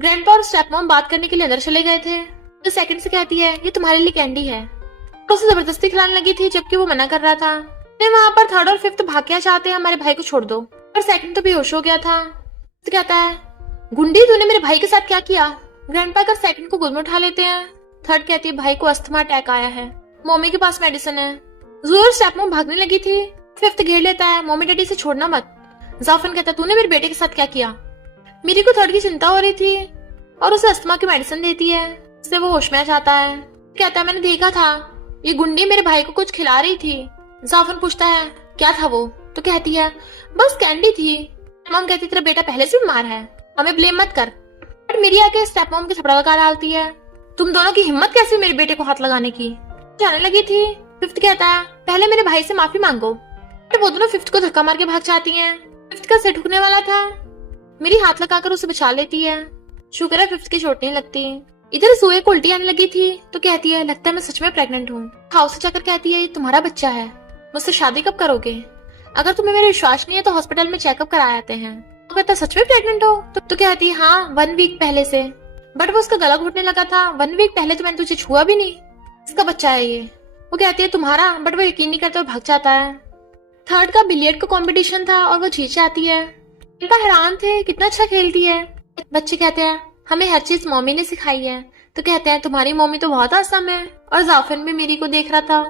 ग्रैंडपा और स्टेप मॉम बात करने के लिए अंदर चले गए थे, तो सेकंड से कहती है ये तुम्हारे लिए कैंडी है। तो उसे जबरदस्ती खिलाने लगी थी जबकि वो मना कर रहा था। फिर वहाँ पर थर्ड और फिफ्थ भाग के चाहते हैं हमारे भाई को छोड़ दो, पर सेकंड तो बेहोश हो गया था। तो कहता है गुंडी तूने मेरे भाई के साथ क्या किया। ग्रैंडपा कर सेकंड को गोद में उठा लेते हैं। थर्ड कहती है भाई को अस्थमा अटैक आया है, मम्मी के पास मेडिसिन है। जुए स्टेप मॉम भागने लगी थी। फिफ्थ घेर लेता है मम्मी डैडी से छोड़ना मत। जाफन कहता तूने मेरे बेटे के साथ क्या किया। मेरी को थर्ड की चिंता हो रही थी और उसे अस्थमा की मेडिसिन देती है, इससे वो होश में आ जाता है। कहता है मैंने देखा था ये गुंडी मेरे भाई को कुछ खिला रही थी। जाफन पूछता है क्या था वो, तो कहती है बस कैंडी थी। मॉम कहती तेरा बेटा पहले से बीमार है, हमें ब्लेम मत कर। बट मेरी आके स्टेप मॉम के थपड़ा लगा डालती है, तुम दोनों की हिम्मत कैसी मेरे बेटे को हाथ लगाने की। जाने लगी थी। फिफ्थ कहता है पहले मेरे भाई से माफी मांगो। बट वो दोनों फिफ्थ को धक्का मार के भाग जाती हैं। फिफ्थ का सिर ठुकने वाला था, मेरी हाथ लगाकर उसे बचा लेती है। शुक्र है फिफ्थ की चोट नहीं लगती। इधर जुए को उल्टी आने लगी थी तो कहती है लगता है मैं सच में प्रेग्नेंट हूँ। हाउस से जाकर कहती है ये तुम्हारा बच्चा है, मुझसे शादी कब करोगे। अगर तुम्हें मेरे विश्वास नहीं है तो हॉस्पिटल में चेकअप करा आते हैं। तो कहता सच में प्रेग्नेंट हो तो कहती है हाँ 1 वीक पहले से। बट वो उसका गला घुटने लगा था। 1 वीक पहले तो मैंने तुझे छुआ भी नहीं, इसका बच्चा है ये। वो कहती है तुम्हारा, बट वो यकीन नहीं करता और भाग जाता है। थर्ड का बिलियर्ड का कंपटीशन था और वो जीत जाती है। इनका हैरान थे कितना अच्छा खेलती है। बच्चे कहते हैं हमें हर चीज मम्मी ने सिखाई है। तो कहते हैं तुम्हारी मम्मी तो बहुत आसम है। और जाफन भी मेरी को देख रहा था।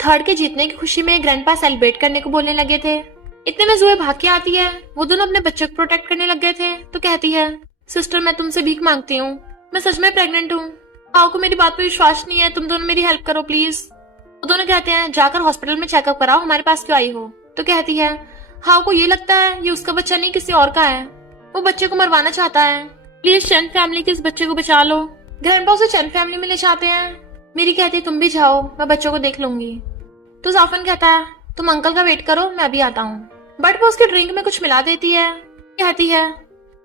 थर्ड के जीतने की खुशी में ग्रैंडपा सेलिब्रेट करने को बोलने लगे थे। इतने में जुए भाग के आती है। वो दोनों अपने बच्चे को प्रोटेक्ट करने लग गए थे। तो कहती है सिस्टर मैं तुमसे भीख मांगती हूँ, मैं सच में प्रेग्नेंट हूँ। हाउ को मेरी बात पे विश्वास नहीं है, तुम दोनों मेरी हेल्प करो प्लीज। वो दोनों कहते हैं जाकर हॉस्पिटल में चेकअप कराओ, हमारे पास क्यों आई हो। तो कहती है हाउ को ये लगता है ये उसका बच्चा नहीं किसी और का है, वो बच्चे को मरवाना चाहता है, प्लीज चंद फैमिली के इस बच्चे को बचा लो। ग्रैंडपा उसे चंद फैमिली में ले जाते हैं। मेरी कहती है तुम भी जाओ, मैं बच्चों को देख लूंगी। तो जाफन कहता है तुम अंकल का वेट करो, मैं अभी आता हूँ। बट वो उसके ड्रिंक में कुछ मिला देती है। कहती है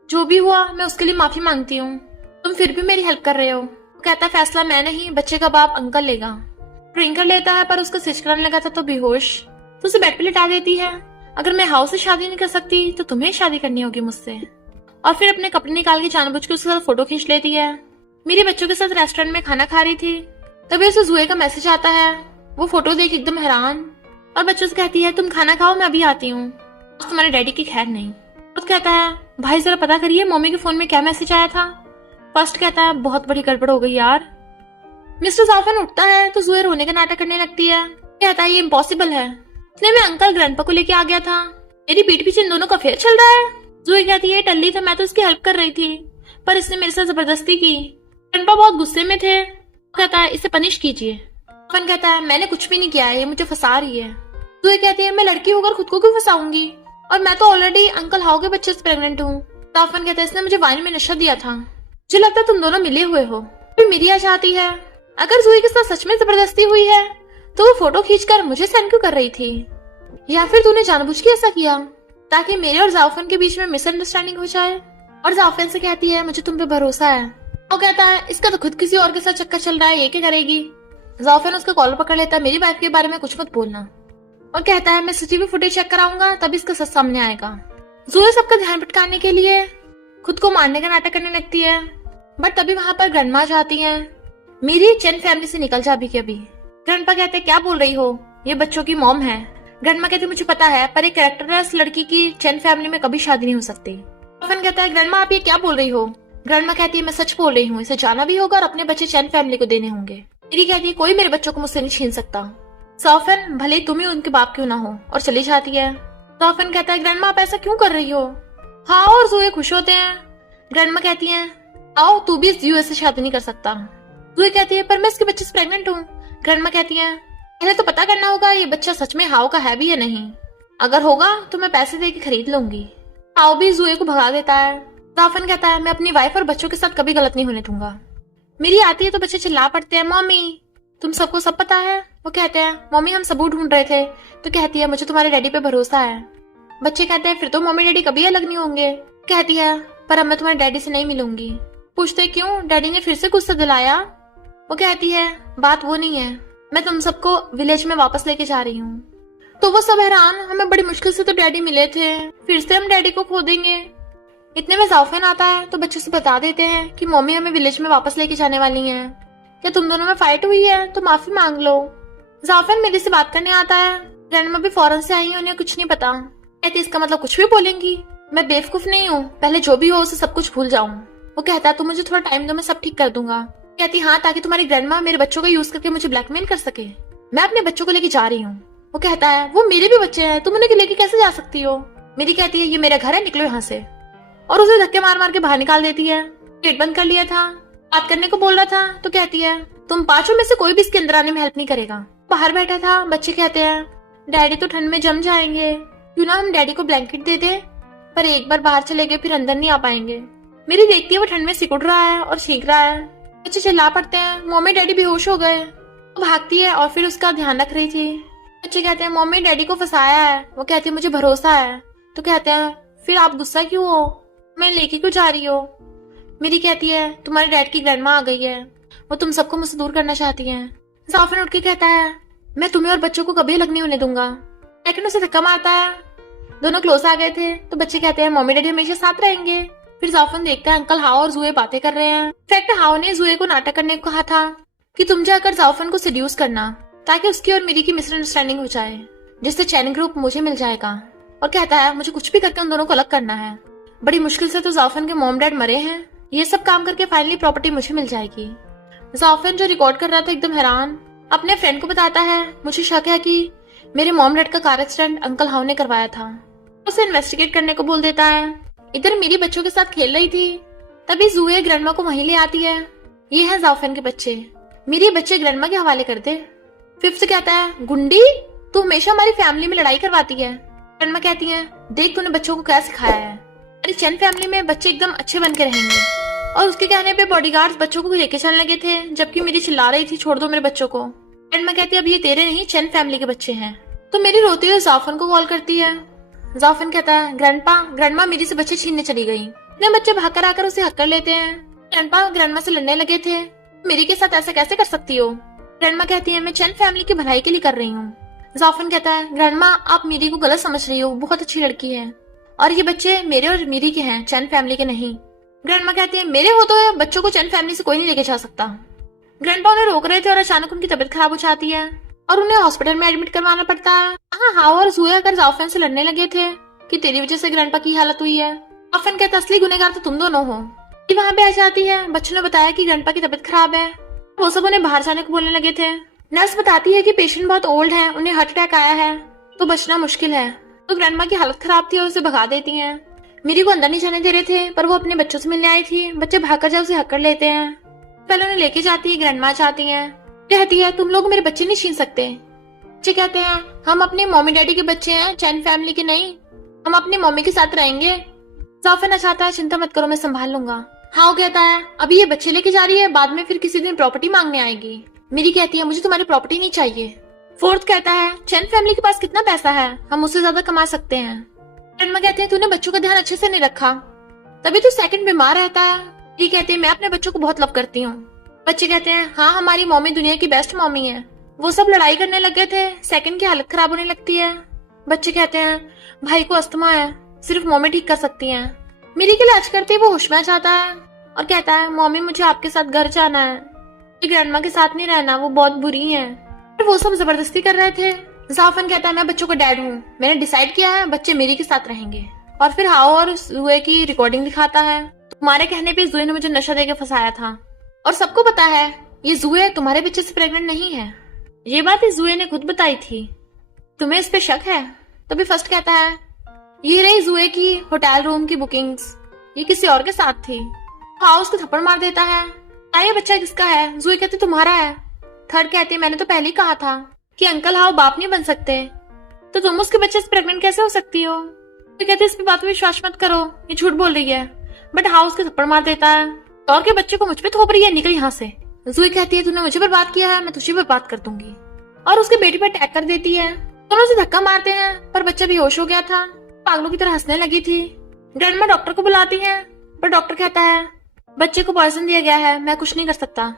जो भी हुआ मैं उसके लिए माफी मांगती हूँ, तुम फिर भी मेरी हेल्प कर रहे हो। वो कहता है फैसला मैं नहीं, बच्चे का बाप अंकल लेगा। ड्रिंक कर लेता है पर उसका सिचकराने लगा था तो बेहोश। तो उसे बेड पे लिटा देती है। अगर मैं हाउ से शादी नहीं कर सकती तो तुम्हें शादी करनी होगी मुझसे। और फिर अपने कपड़े निकाल के जानबूझ के उसके साथ फोटो खींच लेती है। मेरे बच्चों के साथ रेस्टोरेंट में खाना खा रही थी, तभी उसे जुए का मैसेज आता है। वो फोटो देख एकदम हैरान और बच्चों से कहती है तुम खाना खाओ, मैं अभी आती हूँ। तुम्हारे डैडी की खैर नहीं। फर्स्ट कहता है भाई जरा पता करिए मम्मी के फोन में क्या मैसेज आया था। फर्स्ट कहता है बहुत बड़ी गड़बड़ हो गई यार। मिस्टर जाफन उठता है तो जुए रोने का नाटक करने लगती है। कहता है ये इम्पॉसिबल है, इतने में अंकल ग्रैंडपा को लेके आ गया था, मेरी पीठ पीछे इन दोनों का फेयर चल रहा है। जुए कहती है टल्ली था, मैं तो इसकी हेल्प कर रही थी पर इसने मेरे साथ जबरदस्ती की। ग्रैंडपा बहुत गुस्से में थे। कहता है इसे पनिश कीजिए। जाफन कहता है मैंने कुछ भी नहीं किया है, ये मुझे फंसा रही है। जुए कहती है मैं लड़की होकर खुद को क्यों फंसाऊंगी, और मैं तो ऑलरेडी अंकल हाउ के बच्चे से प्रेग्नेंट हूँ। जाफन कहता है इसने मुझे वाइन में नशा दिया था, मुझे लगता है तुम दोनों मिले हुए हो। फिर मिरिया चाहती है अगर जुए के साथ सच में जबरदस्ती हुई है तो वो फोटो खींचकर मुझे सेंड क्यों कर रही थी, या फिर तूने जानबूझ के ऐसा किया ताकि मेरे और जाफन के बीच में मिसअंडरस्टैंडिंग हो जाए। और जाफन से कहती है मुझे तुम पे भरोसा है। वो कहता है इसका तो खुद किसी और के साथ चक्कर चल रहा है, ये क्या करेगी। जाफन उसका कॉलर पकड़ लेता है, मेरी वाइफ के बारे में कुछ मत बोलना। और कहता है मैं सीसीटीवी फुटेज चेक कराऊंगा तभी इसका सच सामने आएगा। जुए सबका ध्यान भटकाने के लिए खुद को मारने का नाटक करने लगती है। बट तभी वहां पर ग्रैंडमा जाती है। मेरी चैन फैमिली से निकल जा अभी के अभी। ग्रैंडपा कहते हैं क्या बोल रही हो, ये बच्चों की मॉम है। ग्रैंडमा कहती है मुझे पता है पर एक कैरेक्टरलेस लड़की की चैन फैमिली में कभी शादी नहीं हो सकती। जाफन कहता है ग्रैंडमा आप ये क्या बोल रही हो। ग्रैंडमा कहती है मैं सच बोल रही हूँ, इसे जाना भी होगा और अपने बच्चे चैन फैमिली को देने होंगे। मेरी कहती है कोई मेरे बच्चों को मुझसे नहीं छीन सकता। जाफन भले तुम ही उनके बाप क्यों ना हो, और चली जाती है। जाफन कहता है ग्रैंडमा आप ऐसा क्यों कर रही हो। हाँ और जुए खुश होते हैं। ग्रैंडमा कहती है आओ तू भी इस यूएस से शादी नहीं कर सकता। जुए कहती है पर मैं इसके बच्चे से प्रेग्नेंट हूँ। ग्रैंडमा कहती है पहले तो पता करना होगा ये बच्चा सच में हाउ का है भी या नहीं, अगर होगा तो मैं पैसे दे के खरीद लूंगी। हाउ भी जुए को भगा देता है। जाफन कहता है मैं अपनी वाइफ और बच्चों के साथ कभी गलत नहीं होने दूंगा। मेरी आती है तो बच्चे चिल्ला पड़ते हैं मम्मी तुम सबको सब पता है। वो कहते हैं मम्मी हम सबूत ढूंढ रहे थे। तो कहती है मुझे तुम्हारे डैडी पे भरोसा है। बच्चे कहते हैं फिर तो मम्मी डैडी कभी अलग नहीं होंगे। कहती है पर अब मैं तुम्हारे डैडी से नहीं मिलूंगी। पूछते क्यों, डैडी ने फिर से गुस्सा दिलाया। वो कहती है बात वो नहीं है, मैं तुम सबको विलेज में वापस लेके जा रही हूँ। तो वो सब हैरान, हमें बड़ी मुश्किल से तो डैडी मिले थे, फिर से हम डैडी को खो देंगे। इतने में जाफन आता है तो बच्चों से बता देते हैं कि मम्मी हमें विलेज में वापस लेके जाने वाली हैं। क्या तुम दोनों में फाइट हुई है तो माफी मांग लो। जाफन मेरे से बात करने आता है। ग्रैंडमा भी फॉरेन से आई है, उन्हें कुछ नहीं पता। कहती इसका मतलब कुछ भी बोलेंगी, मैं बेवकूफ नहीं हूँ, पहले जो भी हो उसे सब कुछ भूल जाऊँ। वो कहता है तुम मुझे थोड़ा टाइम दो मैं सब ठीक कर दूंगा। कहती हाँ ताकि तुम्हारी ग्रैंडमा मेरे बच्चों का यूज करके मुझे ब्लैकमेल कर सके। मैं अपने बच्चों को लेके जा रही हूँ। वो कहता है वो मेरे भी बच्चे हैं, तुम उन्हें लेके कैसे जा सकती हो। मेरी कहती है ये मेरा घर है, निकलो यहाँ से। और उसे धक्के मार मार के बाहर निकाल देती है। गेट बंद कर लिया था, बात करने को बोल रहा था तो कहती है तुम पांचों में से कोई भी इसके अंदर आने में हेल्प नहीं करेगा। बाहर बैठा था, बच्चे कहते हैं डैडी तो ठंड में जम जाएंगे, क्यों ना हम डैडी को ब्लैंकेट दे दे, पर एक बार बाहर चले गए फिर अंदर नहीं आ पाएंगे। मेरी देखती है वो ठंड में सिकुड़ रहा है और छींक रहा है। बच्चे चिल्ला पड़ते हैं मम्मी डैडी बेहोश हो गए। वो भागती है और फिर उसका ध्यान रख रही थी। बच्चे कहते हैं मम्मी डैडी को फंसाया है। वो कहती है मुझे भरोसा है। तो कहते हैं फिर आप गुस्सा क्यों हो, मैं लेके क्यों जा रही हो। मेरी कहती है तुम्हारे डैड की ग्रैंडमा आ गई है, वो तुम सबको मुझसे दूर करना चाहती है। जाफर उठ के कहता है मैं तुम्हें और बच्चों को कभी अलग नहीं होने दूंगा। लेकिन उसे धक्का मारता है। दोनों क्लोज आ गए थे तो बच्चे कहते हैं मम्मी डैडी हमेशा साथ रहेंगे। फिर जाफर देखता है अंकल हाओ और जुए बातें कर रहे हैं। इनफैक्ट हाओ ने जुए को नाटक करने को कहा था कि तुम जाकर जाफर को सेड्यूस करना ताकि उसकी और मेरी की मिसअंडरस्टैंडिंग हो जाए, जिससे चैन ग्रुप मुझे मिल जाएगा। और कहता है मुझे कुछ भी करके उन दोनों को अलग करना है। बड़ी मुश्किल से तो जाफर के मॉम डैड मरे हैं, ये सब काम करके फाइनली प्रॉपर्टी मुझे मिल जाएगी। जाफर जो रिकॉर्ड कर रहा था एकदम हैरान, अपने फ्रेंड को बताता है मुझे शक है कि मेरे मॉम डैड का कार एक्सीडेंट अंकल हाउ ने करवाया था। उसे इन्वेस्टिगेट करने को बोल देता है। इधर मेरी बच्चों के साथ खेल रही थी, तभी जुए ग्रैंडमा को वहीं ले आती है। ये है जाफन के बच्चे, मेरे बच्चे ग्रैंडमा के हवाले कर दे। फिफ्थ कहता है, गुंडी तू हमेशा हमारी फैमिली में लड़ाई करवाती है। ग्रैंडमा कहती है, देख तूने बच्चों को क्या सिखाया है, अरे चैन फैमिली में बच्चे एकदम अच्छे बन के रहेंगे। और उसके कहने पे बॉडीगार्ड्स बच्चों को लेके चलने लगे थे, जबकि मेरी चिल्ला रही थी छोड़ दो मेरे बच्चों को। ग्रैंडमा कहती है, अब ये तेरे नहीं चैन फैमिली के बच्चे हैं। तो मेरी रोती हुई जाफन को कॉल करती है। जाफन कहता है, ग्रैंडमा मेरी से बच्चे छीनने चली गई। इतने बच्चे भागकर आकर उसे हक कर लेते हैं। ग्रैंडमा से लड़ने लगे थे, मेरी के साथ ऐसा कैसे कर सकती हो। ग्रैंडमा कहती है, मैं चैन फैमिली की भलाई के लिए कर रही हूँ। जाफन कहता है, ग्रैंडमा आप मीरी को गलत समझ रही हो, बहुत अच्छी लड़की है और ये बच्चे मेरे और मीरी के हैं, चैन फैमिली के नहीं। ग्रैंडमा कहती है, मेरे हो तो बच्चों को चैन फैमिली से कोई नहीं लेके जा सकता। ग्रैंडपा उन्हें रोक रहे थे और अचानक उनकी तबीयत खराब हो जाती है और उन्हें हॉस्पिटल में एडमिट करवाना पड़ता है। हाँ और जुए अगर जाफन से लड़ने लगे थे कि तेरी वजह से ग्रैंडपा की हालत हुई है। जाफन कहता, असली गुनहगार तो तुम दोनों हो। ये वहाँ पे आ जाती है। बच्चों ने बताया कि ग्रैंडपा की तबीयत खराब है, वो सब उन्हें बाहर जाने को बोलने लगे थे। नर्स बताती है कि पेशेंट बहुत ओल्ड है, उन्हें हार्ट अटैक आया है तो बचना मुश्किल है। तो ग्रैंडमा की हालत खराब थी और उसे भगा देती हैं। मीरी को अंदर नहीं जाने दे रहे थे पर वो अपने बच्चों से मिलने आई थी। बच्चे भागकर जाए उसे हक कर लेते हैं। पहले उन्हें लेके जाती है, ग्रैंडमा चाहती है, कहती है तुम लोग मेरे बच्चे नहीं छीन सकते। बच्चे कहते हैं, हम अपने मम्मी डैडी के बच्चे हैं, चैन फैमिली के नहीं, हम अपनी मम्मी के साथ रहेंगे। जाफर चाहता है, चिंता मत करो मैं संभाल लूंगा। हाँ कहता है, अभी ये बच्चे लेके जा रही है, बाद में फिर किसी दिन प्रॉपर्टी मांगने आएगी। मेरी कहती है, मुझे तुम्हारी प्रॉपर्टी नहीं चाहिए। फोर्थ कहता है, चैन फैमिली के पास कितना पैसा है, हम उससे ज्यादा कमा सकते हैं। ग्रैंडमा कहते हैं, तूने बच्चों का ध्यान अच्छे से नहीं रखा, तभी तो सेकंड बीमार रहता है। मेरी कहती है, मैं अपने बच्चों को बहुत लव करती हूँ। बच्चे कहते हैं, हाँ हमारी मम्मी दुनिया की बेस्ट मम्मी है। वो सब लड़ाई करने लग गए थे, सेकंड की हालत खराब होने लगती है। बच्चे कहते हैं, भाई को अस्थमा है, सिर्फ मम्मी ठीक कर सकती है। मेरी के इलाज करते वो होश में आ जाता है और कहता है, मम्मी मुझे आपके साथ घर जाना है, ग्रैंडमा के साथ नहीं रहना, वो बहुत बुरी है। वो सब जबरदस्ती कर रहे थे। जाफन कहता है, मैं बच्चों का डैड हूँ, मैंने डिसाइड किया है बच्चे मेरी के साथ रहेंगे। और फिर हाओ और जुए की रिकॉर्डिंग दिखाता है। तुम्हारे कहने पे जुए ने मुझे नशा देके फंसाया था और सबको पता है ये जुए तुम्हारे बच्चे से प्रेग्नेंट नहीं है। ये बात इस जुए ने खुद बताई थी, तुम्हें इस पे शक है? तभी फर्स्ट कहता है, ये रही जुए की होटल रूम की बुकिंग्स, ये किसी और के साथ थी। हाओ उसको थप्पड़ मार देता है, ये बच्चा किसका है? जुए कहती तुम्हारा है। थर्ड कहती है, मैंने तो पहले ही कहा था कि अंकल हाओ बाप नहीं बन सकते, तो तुम उसके बच्चे से प्रेग्नेंट कैसे हो सकती हो? तो कहते इस पे बात में विश्वास मत करो, ये झूठ बोल रही है। बट हाउ उसके थप्पड़ मार देता है, और के बच्चे को मुझ पे थोप रही है, निकल यहाँ से। जुई कहती है, तूने मुझे बर्बाद किया है, मैं तुझे बर्बाद कर दूंगी, और उसके बेटी पर अटैक कर देती है। दोनों उसे धक्का मारते हैं पर बच्चा बेहोश हो गया था, पागलों की तरह हंसने लगी थी। ग्रैंडमा डॉक्टर को बुलाती है पर डॉक्टर कहता है, बच्चे को पॉइजन दिया गया है, मैं कुछ नहीं कर सकता।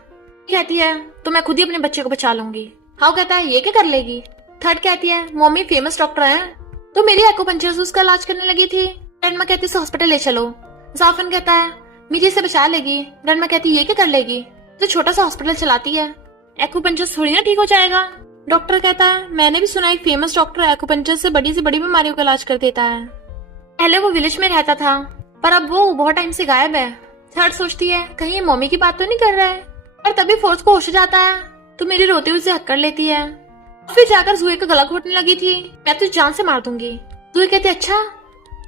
कहती है, तो मैं खुद ही अपने बच्चे को बचा लूंगी। हाउ कहता है, ये क्या कर लेगी? थर्ड कहती है, मम्मी फेमस डॉक्टर है, तो मेरी एक्यूपंक्चर से उसका इलाज करने लगी थी। ग्रैंडमा कहती है, हॉस्पिटल ले चलो। जाफन कहता है, मेरी से बचा लेगी। ग्रैंडमा कहती है, ये क्या कर लेगी? तो छोटा सा हॉस्पिटल चलाती है, एक्यूपंक्चर थोड़ी ना ठीक हो जाएगा। डॉक्टर कहता है, मैंने भी सुना एक फेमस डॉक्टर एक्यूपंक्चर से बड़ी बीमारियों का इलाज कर देता है। पहले वो विलेज में रहता था पर अब वो बहुत टाइम से गायब है। थर्ड सोचती है, कहीं ये मम्मी की बात तो नहीं कर रहा है, और तभी फोर्थ को होश जाता है तो मेरी रोते हुए उसे हक कर लेती है। फिर जाकर जुए का गला घोटने लगी थी, मैं तुझे जान से मार दूंगी। जुए कहती, अच्छा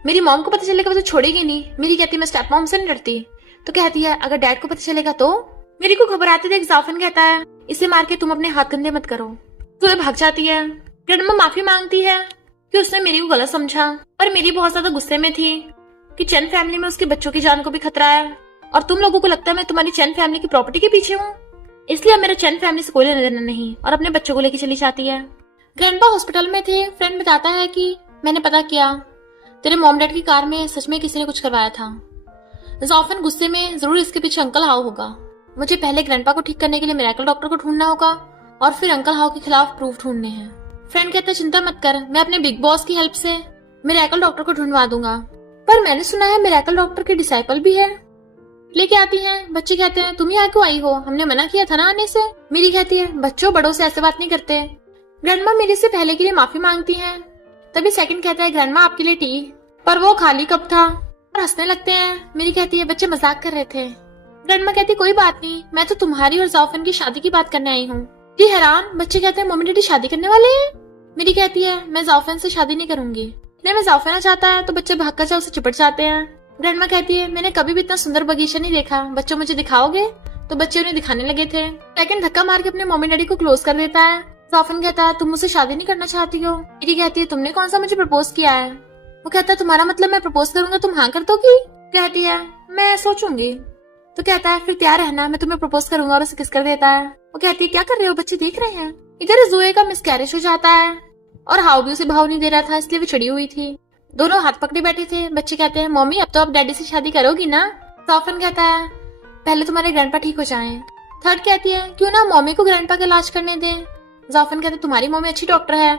मेरी मॉम को पता चलेगा वो तो छोड़ेगी नहीं। मेरी कहती, मैं स्टेप मॉम से नहीं डरती। तो कहती है, अगर डैड को पता चलेगा तो? मेरी को घबराते देख जाफन कहता है, इसे मार के तुम अपने हाथ गंदे मत करो। जुए भाग जाती है। ग्रैंडमा माफी मांगती है कि उसने मेरी को गलत समझा और मेरी बहुत ज्यादा गुस्से में थी कि चैन फैमिली में उसके बच्चों की जान को भी खतरा है और तुम लोगों को लगता है मैं तुम्हारी चैन फैमिली की प्रॉपर्टी के पीछे हूँ, इसलिए मेरा चैन फैमिली से कोई लेना देना नहीं, और अपने बच्चों को लेकर चली जाती है। ग्रैंडपा हॉस्पिटल में थे। फ्रेंड बताता है कि मैंने पता किया, तेरे मॉम डैड की कार में सच में किसी ने कुछ करवाया था। जाफन गुस्से में, जरूर इसके पीछे अंकल हाउ होगा, मुझे पहले ग्रैंडपा को ठीक करने के लिए मिरेकल डॉक्टर को ढूंढना होगा और फिर अंकल हाउ के खिलाफ प्रूफ ढूंढने हैं। फ्रेंड कहता है, चिंता मत कर, मैं अपने बिग बॉस की हेल्प से मिरेकल डॉक्टर को ढूंढवा दूंगा, पर मैंने सुना है मिरेकल डॉक्टर के डिसाइपल भी है। लेके आती हैं। बच्चे कहते हैं, तुम यहाँ क्यों आई हो, हमने मना किया था ना आने से। मेरी कहती है, बच्चों बड़ों से ऐसे बात नहीं करते। ग्रैंडमा मेरे से पहले के लिए माफी मांगती हैं। तभी सेकंड कहता है, ग्रैंडमा आपके लिए टी, पर वो खाली कप था, और हंसने लगते हैं। मेरी कहती है, बच्चे मजाक कर रहे थे। ग्रैंडमा कहती, कोई बात नहीं, मैं तो तुम्हारी और जाफन की शादी की बात करने आई हूँ। ये हैरान। बच्चे कहते हैं, मम्मी डैडी शादी करने वाले हैं। मेरी कहती है, मैं जाफन से शादी नहीं करूंगी। इतने में जाफन आ जाता है तो बच्चे भागकर जाओ उसे चिपट जाते हैं। ग्रैंडमा कहती है, मैंने कभी भी इतना सुंदर बगीचा नहीं देखा, बच्चों मुझे दिखाओगे? तो बच्चे उन्हें दिखाने लगे थे। सेकंड धक्का मार के अपने मम्मी डैडी को क्लोज कर देता है। जाफन कहता है तुम मुझसे शादी नहीं करना चाहती हो। मीरी कहती है तुमने कौन सा मुझे प्रपोज किया है। वो कहता है तुम्हारा मतलब मैं प्रपोज करूंगा तुम हाँ कर दोगी। कहती है मैं सोचूंगी। तो कहता है फिर तैयार रहना, मैं तुम्हें प्रपोज करूंगा, और उसे किस कर देता है। वो कहती है क्या कर रहे हो, बच्चे देख रहे हैं। इधर जुए का मिसकैरेज हो जाता है और हाउ भी उसे भाव नहीं दे रहा था, इसलिए वो चिड़ी हुई थी। दोनों हाथ पकड़े बैठे थे। बच्चे कहते हैं मम्मी अब तो आप डैडी से शादी करोगी ना। जाफन कहता है पहले तुम्हारे ग्रैंडपा ठीक हो जाएं। थर्ड कहती है क्यों ना मम्मी को ग्रैंडपा का इलाज करने दें। जाफन कहते तुम्हारी मम्मी अच्छी डॉक्टर है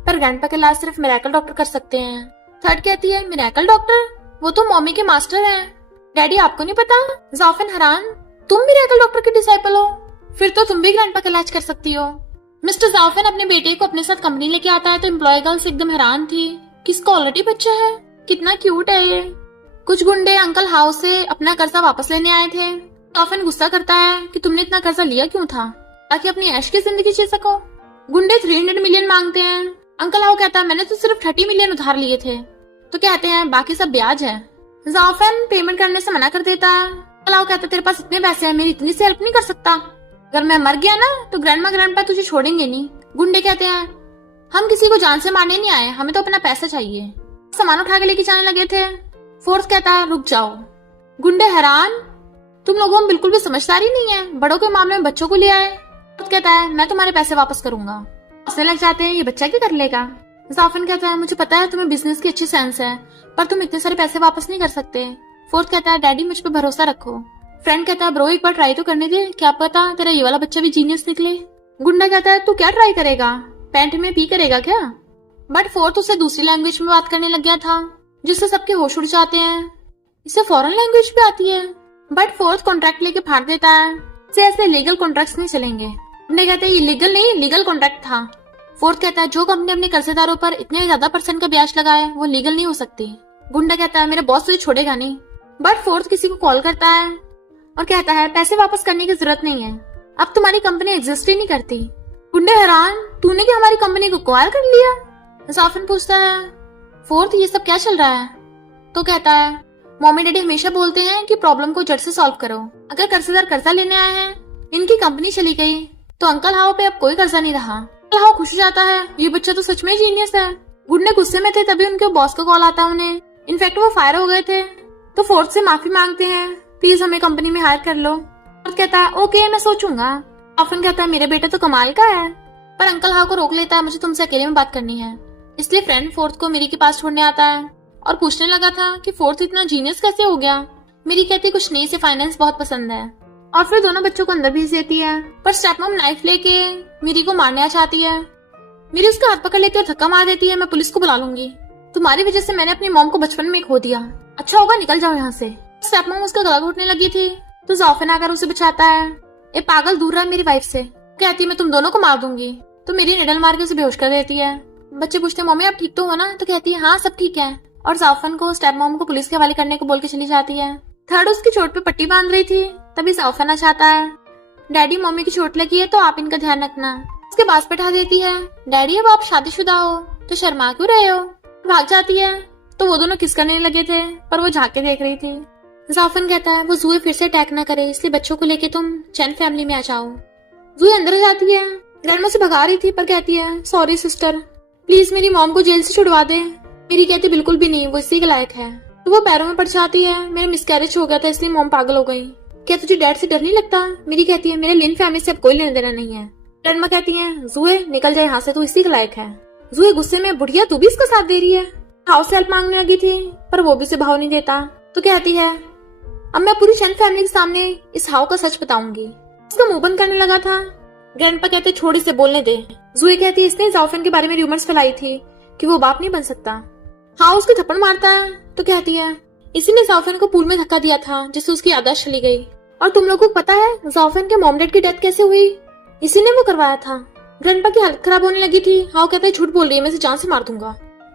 पर ग्रैंडपा का इलाज सिर्फ मिरेकल डॉक्टर कर सकते हैं। थर्ड कहती है मिरेकल डॉक्टर, वो तो मम्मी के मास्टर हैं। डैडी आपको नहीं पता। जाफन हैरान, तुम मिरेकल डॉक्टर के डिसाइपल हो, फिर तो तुम भी ग्रैंडपा का इलाज कर सकती हो। मिस्टर जाफन अपने बेटे को अपने साथ कंपनी लेके आता है तो एम्प्लॉय गर्ल्स एकदम हैरान थी कि इसका ऑलरेडी बच्चा है, कितना क्यूट है ये। कुछ गुंडे अंकल हाउस से अपना कर्जा वापस लेने आए थे। जाफन गुस्सा करता है कि तुमने इतना कर्जा लिया क्यों था, ताकि अपनी ऐश की जिंदगी जी सको। गुंडे 300 मिलियन मांगते हैं। अंकल हाउ कहता है मैंने तो सिर्फ 30 मिलियन उधार लिए थे। तो कहते हैं बाकी सब ब्याज है। जाफन पेमेंट करने से मना कर देता है। अंकल हाउ कहता है तेरे पास इतने पैसे हैं, मेरी इतनी से हेल्प नहीं कर सकता। अगर मैं मर गया ना तो ग्रैंडमा ग्रैंडपा तुझे छोड़ेंगे नहीं। गुंडे कहते हैं हम किसी को जान से मारने नहीं आए, हमें तो अपना पैसा चाहिए। सामान उठा के लेके जाने लगे थे। फोर्थ कहता है रुक जाओ। गुंडे हैरान, तुम लोगों में बिल्कुल भी समझदारी नहीं है, बड़ों के मामले में बच्चों को ले आए। फोर्थ कहता है मैं तुम्हारे पैसे वापस करूंगा। हंसने लग जाते हैं, ये बच्चा क्या कर लेगा। जाफन कहता है मुझे पता है तुम्हें बिजनेस की अच्छी सेंस है पर तुम इतने सारे पैसे वापस नहीं कर सकते। फोर्थ कहता है डैडी मुझ पर भरोसा रखो। फ्रेंड कहता है ब्रो एक बार ट्राई तो करने दे, क्या पता तेरा ये वाला बच्चा भी जीनियस निकले। गुंडा कहता है तू क्या ट्राई करेगा, पैंट में पी करेगा क्या। बट फोर्थ उसे दूसरी लैंग्वेज में बात करने लग गया था जिससे सबके होश उड़ जाते हैं। इसे फॉरेन लैंग्वेज भी आती है। बट फोर्थ कॉन्ट्रैक्ट लेके फाड़ देता है, इसे ऐसे लीगल कॉन्ट्रैक्ट नहीं चलेंगे। गुंडे कहते हैं ये लीगल नहीं लीगल कॉन्ट्रैक्ट था। फोर्थ कहता है जो कंपनी अपने कर्जदारों पर इतने ज्यादा % का ब्याज लगाए वो लीगल नहीं हो सकती। गुंडा कहता है मेरा बॉस तुझे छोड़ेगा नहीं। बट फोर्थ किसी को कॉल करता है और कहता है पैसे वापस करने की जरूरत नहीं है, अब तुम्हारी कंपनी एग्जिस्ट ही नहीं करती। गुंडे हैरान, तूने क्या हमारी कंपनी को क्वायर कर लिया। जाफन पूछता है फोर्थ ये सब क्या चल रहा है। तो कहता है मम्मी डैडी हमेशा बोलते हैं कि प्रॉब्लम को जड़ से सॉल्व करो। अगर कर्जदार कर्जा लेने आए हैं, इनकी कंपनी चली गई तो अंकल हाउ पे अब कोई कर्जा नहीं रहा। अंकल हाउ खुश हो जाता है, ये बच्चा तो सच में जीनियस है। गुंडे गुस्से में थे तभी उनके बॉस का कॉल आता है उन्हें। इनफैक्ट वो फायर हो गए थे तो फोर्थ से माफी मांगते हैं, प्लीज हमें कंपनी में हायर कर लो। फोर्थ कहता है ओके मैं सोचूंगा। जाफन कहता है मेरे बेटा तो कमाल का है, पर अंकल हाउ को रोक लेता है, मुझे तुमसे अकेले में बात करनी है। इसलिए फ्रेंड फोर्थ को मेरी के पास छोड़ने आता है और पूछने लगा था कि फोर्थ इतना जीनियस कैसे हो गया। मेरी कहती कुछ नहीं, से फाइनेंस बहुत पसंद है। और फिर दोनों बच्चों को अंदर भेज देती है। पर स्टेपमॉम नाइफ लेके मेरी को मारना चाहती है। मेरी उसका हाथ पकड़ लेती है और धक्का मार देती है, मैं पुलिस को बुला लूंगी, तुम्हारी वजह से मैंने अपनी मॉम को बचपन में खो दिया, अच्छा होगा निकल जाओ यहाँ से। स्टेपमॉम उसका गला घोटने लगी थी तो जाफन आकर उसे बचाता है। ये पागल दूर रहा मेरी वाइफ से, कहती है मैं तुम दोनों को मार दूंगी। तो मेरी निडल मार के उसे बेहोश कर देती है। बच्चे पूछते हैं मम्मी आप ठीक तो हो ना। तो कहती है हाँ सब ठीक है, और जाफन को स्टेपमॉम को पुलिस के हवाले करने को बोल के चली जाती है। थर्ड उसकी चोट पे पट्टी बांध रही थी तभी जाफन आ जाता है। डैडी मम्मी की चोट लगी है तो आप इनका ध्यान रखना। उसके पास बैठा देती है। डैडी अब आप शादीशुदा हो तो शर्मा क्यों रहे हो। भाग जाती है तो वो दोनों किस करने लगे थे पर वो झांक के देख रही थी। जाफन कहता है वो जुए फिर से अटैक ना करे, इसलिए बच्चों को लेके तुम चैन फैमिली में आ जाओ। जुए अंदर जाती है, ग्रैंडमा से भगा रही थी पर कहती है सॉरी सिस्टर, प्लीज मेरी मॉम को जेल से छुड़वा दे। मेरी कहती बिल्कुल भी नहीं, वो इसी के लायक है। तो वो पैरों में पड़ जाती है, मेरा मिसकैरेज हो गया था इसलिए मॉम पागल हो गई। क्या तुझे डैड से डर नहीं लगता। मेरी कहती है मेरे लिन फैमिली से अब कोई लेना देना नहीं है। ग्रैंडमा कहती है जुए निकल जाए यहाँ से, तू इसी के लायक है। जुए गुस्से में बुढ़िया तू भी इसका साथ दे रही है। हाउस हेल्प मांगने लगी थी पर वो भी उसे भाव नहीं देता। तो कहती है अब मैं पूरी चैन फैमिली के सामने इस हाउ का सच बताऊंगी। उसका मुंह बंद करने लगा था। ग्रैंडपा कहते छोड़ इसे बोलने दे। जुए कहती है इसने जाफन के बारे में रूमर्स फैलाई थी कि वो बाप नहीं बन सकता। हाउ उसको थप्पड़ मारता है तो कहती है इसी ने जाफन को पूल में धक्का दिया था जिससे उसकी याददाश्त चली गई। और तुम लोगों को पता है जाफन के मॉम डैड की डेथ कैसे हुई, इसी ने वो करवाया था। ग्रैंडपा की हालत खराब होने लगी थी। हाउ कहता है झूठ बोल रही है, मैं इसे जान से मार दूंगा।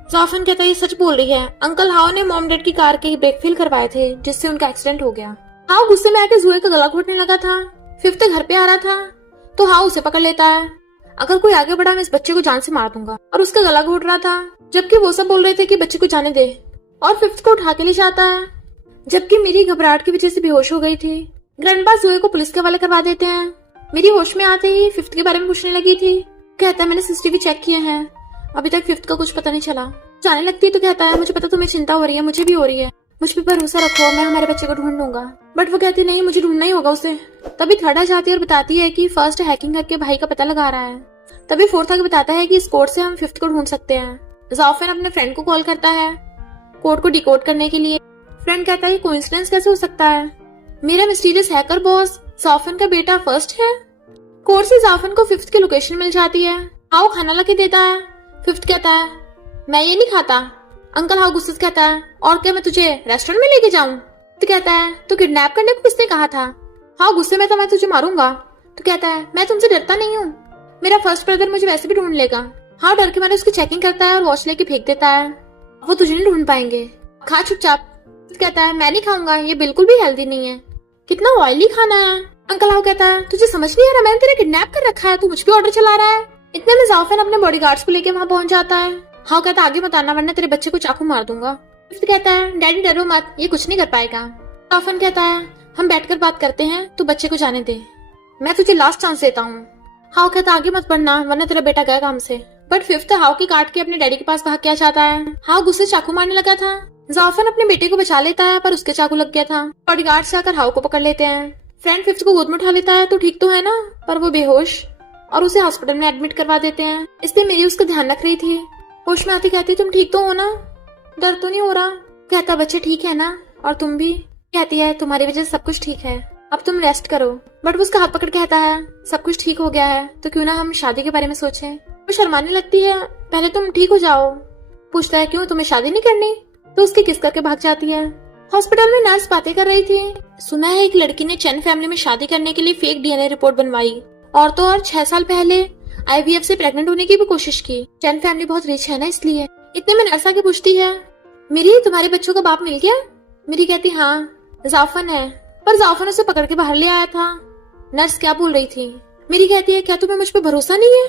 जाफन कहता है ये सच बोल रही है, अंकल हाउ ने मॉम डैड की कार के ब्रेक फेल करवाए थे जिससे उनका एक्सीडेंट हो गया। हाउ गुस्से में आके जुए का गला घोटने लगा था। फिफ्थ घर पे आ रहा था तो हाउ उसे पकड़ लेता है, अगर कोई आगे बढ़ा मैं इस बच्चे को जान से मार दूंगा, और उसका गला घोट रहा था जबकि वो सब बोल रहे थे कि बच्चे को जाने दे। और फिफ्थ को उठा के ले जाता है जबकि मेरी घबराहट की वजह से बेहोश हो गई थी। ग्रैंडपा जोए को पुलिस के हवाले करवा देते हैं। मेरी होश में आते ही फिफ्थ के बारे में पूछने लगी थी। कहता है मैंने सीसीटीवी चेक किए हैं, अभी तक फिफ्थ का कुछ पता नहीं चला। जाने लगती है तो कहता है मुझे पता तुम्हें चिंता हो रही है, मुझे भी हो रही है, मुझ पे भरोसा रखो, मैं हमारे बच्चे को ढूंढ लूंगा। बट वो कहती नहीं, मुझे ढूंढना ही होगा उसे। तभी थर्ड आ जाती है और बताती है कि फर्स्ट हैकिंग करके भाई का पता लगा रहा है। तभी फोर्थ आके बताता है कि इस कोड से हम फिफ्थ को ढूंढ सकते हैं। जाओफेन अपने फ्रेंड को कॉल करता है कोड को डिकोड करने के लिए। फ्रेंड कहता है कोइंसिडेंस कैसे हो सकता है, मेरा मिस्टीरियस हैकर बॉस जाओफेन का बेटा फर्स्ट है। कोड से जाओफेन को फिफ्थ की लोकेशन मिल जाती है। हाउ खाना ला के देता है। फिफ्थ कहता है मैं ये नहीं खाता। अंकल हाउ गुस्से से कहता है और क्या मैं तुझे रेस्टोरेंट में लेके जाऊं। तो कहता है तो किडनैप करने को किसने कहा था। हाउ गुस्से में था मैं तुझे मारूंगा। तो कहता है मैं तुमसे डरता नहीं हूँ, मेरा फर्स्ट ब्रदर मुझे वैसे भी ढूंढ लेगा। हाँ डर के मैंने उसकी चेकिंग करता है और वॉच लेके फेंक देता है, वो तुझे नहीं ढूंढ पाएंगे, खा चुपचाप। तो कहता है मैं नहीं खाऊंगा, ये बिल्कुल भी हेल्दी नहीं है, कितना ऑयली खाना है। अंकल हाउ कहता है तुझे समझ नहीं आ रहा, मैंने तेरा किडनैप कर रखा है, तू मुझ पे ऑर्डर चला रहा है। इतने में जाओफेन अपने बॉडीगार्ड्स को लेके वहां पहुंच जाता है। हाउ कहता है आगे मत आना वरना तेरे बच्चे को चाकू मार दूंगा। फिफ्थ कहता है डैडी डरो मत, ये कुछ नहीं कर पाएगा। जाओफेन कहता है हम बैठकर बात करते हैं, तू बच्चे को जाने दे, मैं तुझे लास्ट चांस देता हूँ। हाउ कहता आगे मत बढ़ना वरना तेरा बेटा गया काम से। बट फिफ्थ हाउ की काट के अपने डैडी के पास भाग के आ जाता है। हाउ गुस्से चाकू मारने लगा था। जाओफेन अपने बेटे को बचा लेता है पर उसके चाकू लग गया था। बॉडीगार्ड से आकर हाउ को पकड़ लेते हैं। फ्रेंड फिफ्थ को गोद में उठा लेता है तो ठीक तो है ना, पर वो बेहोश और उसे हॉस्पिटल में एडमिट करवा देते हैं। इसलिए मेरी उसका ध्यान रख रही थी। होश में आती कहती तुम ठीक तो हो ना, दर्द तो नहीं हो रहा। कहता बच्चे ठीक है ना, और तुम भी। कहती है तुम्हारी वजह से सब कुछ ठीक है, अब तुम रेस्ट करो। बट वो उसका हाथ पकड़ कहता है सब कुछ ठीक हो गया है तो क्यों ना हम शादी के बारे में सोचें। वो शर्माने लगती है, पहले तुम ठीक हो जाओ। पूछता है क्यों तुम्हें शादी नहीं करनी, तो उसकी किस करके भाग जाती है। हॉस्पिटल में नर्स बातें कर रही थी। सुना है एक लड़की ने चैन फैमिली में शादी करने के लिए फेक डीएनए रिपोर्ट बनवाई और तो और 6 साल पहले आईवीएफ से प्रेग्नेंट होने की भी कोशिश की। चैन फैमिली बहुत रिच है ना इसलिए। इतने में नर्स आके पूछती है मेरी तुम्हारे बच्चों का बाप मिल गया। मेरी कहती हाँ जाफन है, पर जाफन उसे पकड़ के बाहर ले आया था। नर्स क्या बोल रही थी। मेरी कहती है क्या तुम्हें मुझ पे भरोसा नहीं है,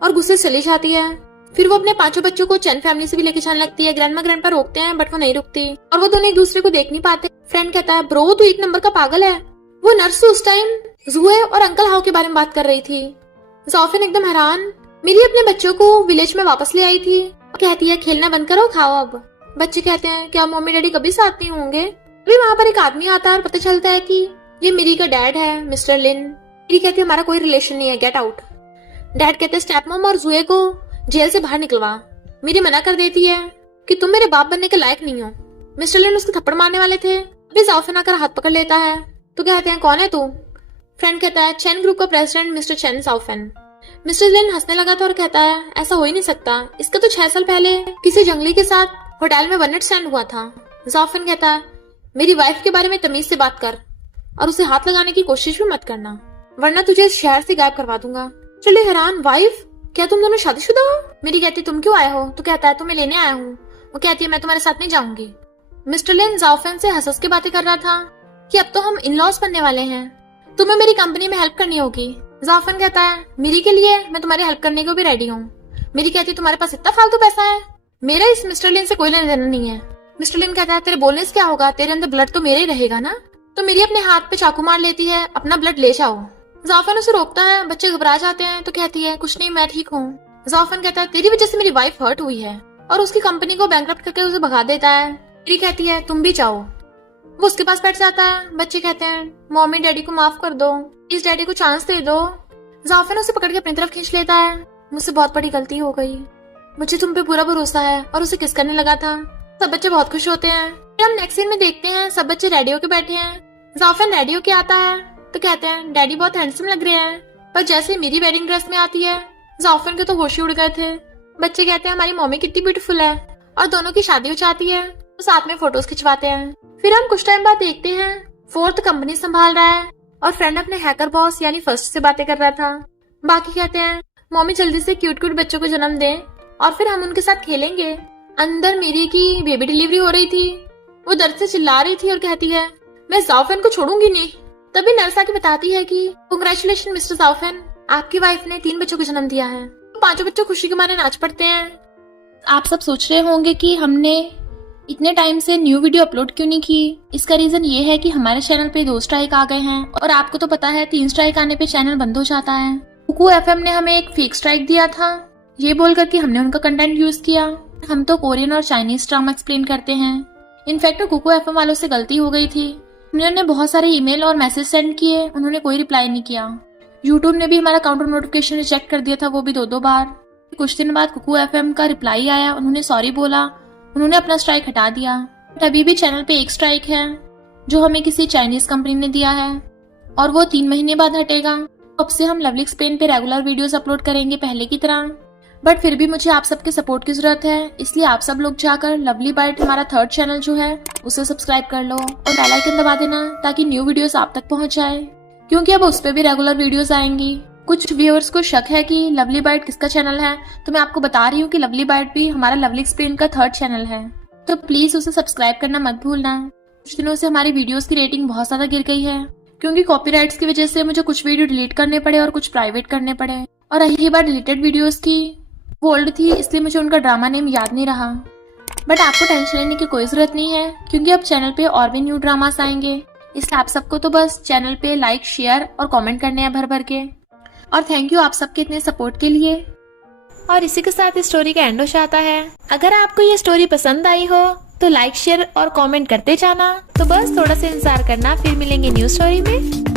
और गुस्से से चली जाती है। फिर वो अपने 5 बच्चों को चैन फैमिली से भी लेके जाने लगती है। ग्रैंडमा ग्रैंडपा रोकते हैं बट वो नहीं रुकती और वो दोनों एक दूसरे को देख नहीं पाते। फ्रेंड कहता है ब्रो तू 1 नंबर का पागल है। वो नर्स उस टाइम जुए और अंकल हाउ के बारे में बात कर रही थी। जाफिन एकदम हैरान, मेरी अपने बच्चों को विलेज में वापस ले आई थी। कहती है खेलना बंद करो खाओ अब। बच्चे कहते हैं क्या मम्मी डैडी कभी साथ नहीं होंगे। अभी वहाँ पर एक आदमी आता है और पता चलता है कि ये मेरी का डैड है मिस्टर लिन। मेरी कहती है हमारा कोई रिलेशन नहीं है, गेट आउट। डैड कहते हैं स्टेप मॉम और जुए को जेल से बाहर निकलवा। मेरी मना कर देती है कि तुम मेरे बाप बनने के लायक नहीं हो। मिस्टर लिन उसको थप्पड़ मारने वाले थे, अभी जाफिन आकर हाथ पकड़ लेता है। तो कहते हैं कौन है तू। फ्रेंड कहता है चैन ग्रुप का प्रेसिडेंट मिस्टर चैन जाफिन। मिस्टर लिन हंसने लगा था और कहता है ऐसा हो ही नहीं सकता, इसका तो 6 साल पहले किसी जंगली के साथ होटल में वन नाइट स्टैंड हुआ था। जाफिन कहता है मेरी वाइफ के बारे में तमीज से बात कर और उसे हाथ लगाने की कोशिश भी मत करना वरना तुझे इस शहर से गायब करवा दूंगा। चले हैरान, वाइफ क्या तुम दोनों शादीशुदा हो। मेरी कहती तुम क्यों आए हो। तो कहता है तुम्हें लेने आया हूँ। वो कहती है मैं तुम्हारे साथ नहीं जाऊंगी। मिस्टर लिन जाफिन से हंस के बातें कर रहा था कि अब तो हम इन लॉज बनने वाले हैं, तुम्हें मेरी कंपनी में हेल्प करनी होगी। जाफिन कहता है मेरी के लिए मैं तुम्हारी हेल्प करने को भी रेडी हूँ। मेरी कहती है तुम्हारे पास इतना फालतू पैसा है, मेरा इस मिस्टर लिन से कोई लेना देना नहीं है। मिस्टर लिन कहता है तेरे बोलने से क्या होगा, तेरे अंदर ब्लड तो मेरे ही रहेगा ना। तो मेरी अपने हाथ पे चाकू मार लेती है, अपना ब्लड ले जाओ। जाफिन उसे रोकता है, बच्चे घबरा जाते हैं। तो कहती है कुछ नहीं मैं ठीक हूँ। जाफिन कहता है तेरी वजह से मेरी वाइफ हर्ट हुई है, और उसकी कंपनी को बैंकरप्ट करके उसे भगा देता है। मेरी कहती है तुम भी जाओ। वो उसके पास बैठ जाता है। बच्चे कहते हैं मम्मी डैडी को माफ कर दो, इस डैडी को चांस दे दो। जाफिन उसे पकड़ के अपनी तरफ खींच लेता है। मुझसे बहुत बड़ी गलती हो गई, मुझे तुम पे पूरा भरोसा है, और उसे किस करने लगा था। सब बच्चे बहुत खुश होते हैं। फिर हम नेक्स्ट सीन में देखते हैं सब बच्चे रेडियो के बैठे हैं। जाफिन रेडियो के आता है तो कहते हैं डैडी बहुत हैंडसम लग रहे हैं, पर जैसे मेरी वेडिंग ड्रेस में आती है जाफिन के तो होश ही उड़ गए थे। बच्चे कहते हैं हमारी मम्मी कितनी ब्यूटीफुल है, और दोनों की शादी हो जाती है तो साथ में फोटोज खिंचवाते हैं। फिर हम कुछ टाइम बाद देखते हैं फोर्थ कंपनी संभाल रहा है और फ्रेंड अपने हैकर बॉस यानी फर्स्ट से बातें कर रहा था। बाकी कहते हैं मम्मी जल्दी से क्यूट क्यूट बच्चों को जन्म दे और फिर हम उनके साथ खेलेंगे। अंदर मेरी की बेबी डिलीवरी हो रही थी, वो दर्द से चिल्ला रही थी और कहती है मैं जाफिन को छोड़ूंगी नहीं। तभी नर्स आके बताती है कि कांग्रेचुलेशन मिस्टर जाफिन, आपकी वाइफ ने 3 बच्चों को जन्म दिया है। 5 बच्चों खुशी के मारे नाच पड़ते हैं। आप सब सोच रहे होंगे कि हमने इतने टाइम से न्यू वीडियो अपलोड क्यों नहीं की? इसका रीजन ये है कि हमारे चैनल पे 2 स्ट्राइक आ गए हैं और आपको तो पता है 3 स्ट्राइक आने पे चैनल बंद हो जाता है। कुकू एफएम ने हमें एक फेक स्ट्राइक दिया था, ये बोलकर कि हमने उनका कंटेंट यूज किया। हम तो कोरियन और चाइनीज ड्रामा एक्सप्लेन करते हैं। इनफैक्ट कुकू एफएम वालों से गलती हो गई थी, उन्होंने बहुत सारे ईमेल और मैसेज सेंड किए, उन्होंने कोई रिप्लाई नहीं किया। यूट्यूब ने भी हमारा काउंटर नोटिफिकेशन रिजेक्ट कर दिया था, वो भी 2-2 बार। कुछ दिन बाद कुकू एफएम का रिप्लाई आया, उन्होंने सॉरी बोला, उन्होंने अपना स्ट्राइक हटा दिया। बट अभी भी चैनल पे एक स्ट्राइक है जो हमें किसी चाइनीज कंपनी ने दिया है और वो 3 महीने बाद हटेगा। अब से हम लवली एक्सप्लेन पे रेगुलर वीडियोस अपलोड करेंगे पहले की तरह। बट फिर भी मुझे आप सबके सपोर्ट की जरूरत है, इसलिए आप सब लोग जाकर लवली बाइट हमारा 3rd चैनल जो है उसे सब्सक्राइब कर लो और बेल आइकन दबा देना ताकि न्यू वीडियोस आप तक पहुंच जाए, क्योंकि अब उस पे भी रेगुलर वीडियोस आएंगी। कुछ व्यूअर्स को शक है कि लवली बाइट किसका चैनल है, तो मैं आपको बता रही हूँ कि लवली बाइट भी हमारा लवली एक्सप्लेन का 3rd चैनल है, तो प्लीज उसे सब्सक्राइब करना मत भूलना। कुछ दिनों से हमारी वीडियोस की रेटिंग बहुत ज्यादा गिर गई है, क्योंकि कॉपीराइट्स की वजह से मुझे कुछ वीडियो डिलीट करने पड़े और कुछ प्राइवेट करने पड़े। और रही बात डिलीटेड वीडियोस की, वो ओल्ड थी इसलिए मुझे उनका ड्रामा नेम याद नहीं रहा। बट आपको टेंशन लेने की कोई जरूरत नहीं है, क्योंकि अब चैनल पे और भी न्यू ड्रामास आएंगे, इसलिए आप सबको तो बस चैनल पे लाइक, शेयर और कमेंट करने हैं भर भर के। और थैंक यू आप सबके इतने सपोर्ट के लिए। और इसी के साथ इस स्टोरी का एंड हो जाता है। अगर आपको ये स्टोरी पसंद आई हो तो लाइक, शेयर और कमेंट करते जाना। तो बस थोड़ा सा इंतजार करना, फिर मिलेंगे न्यू स्टोरी में।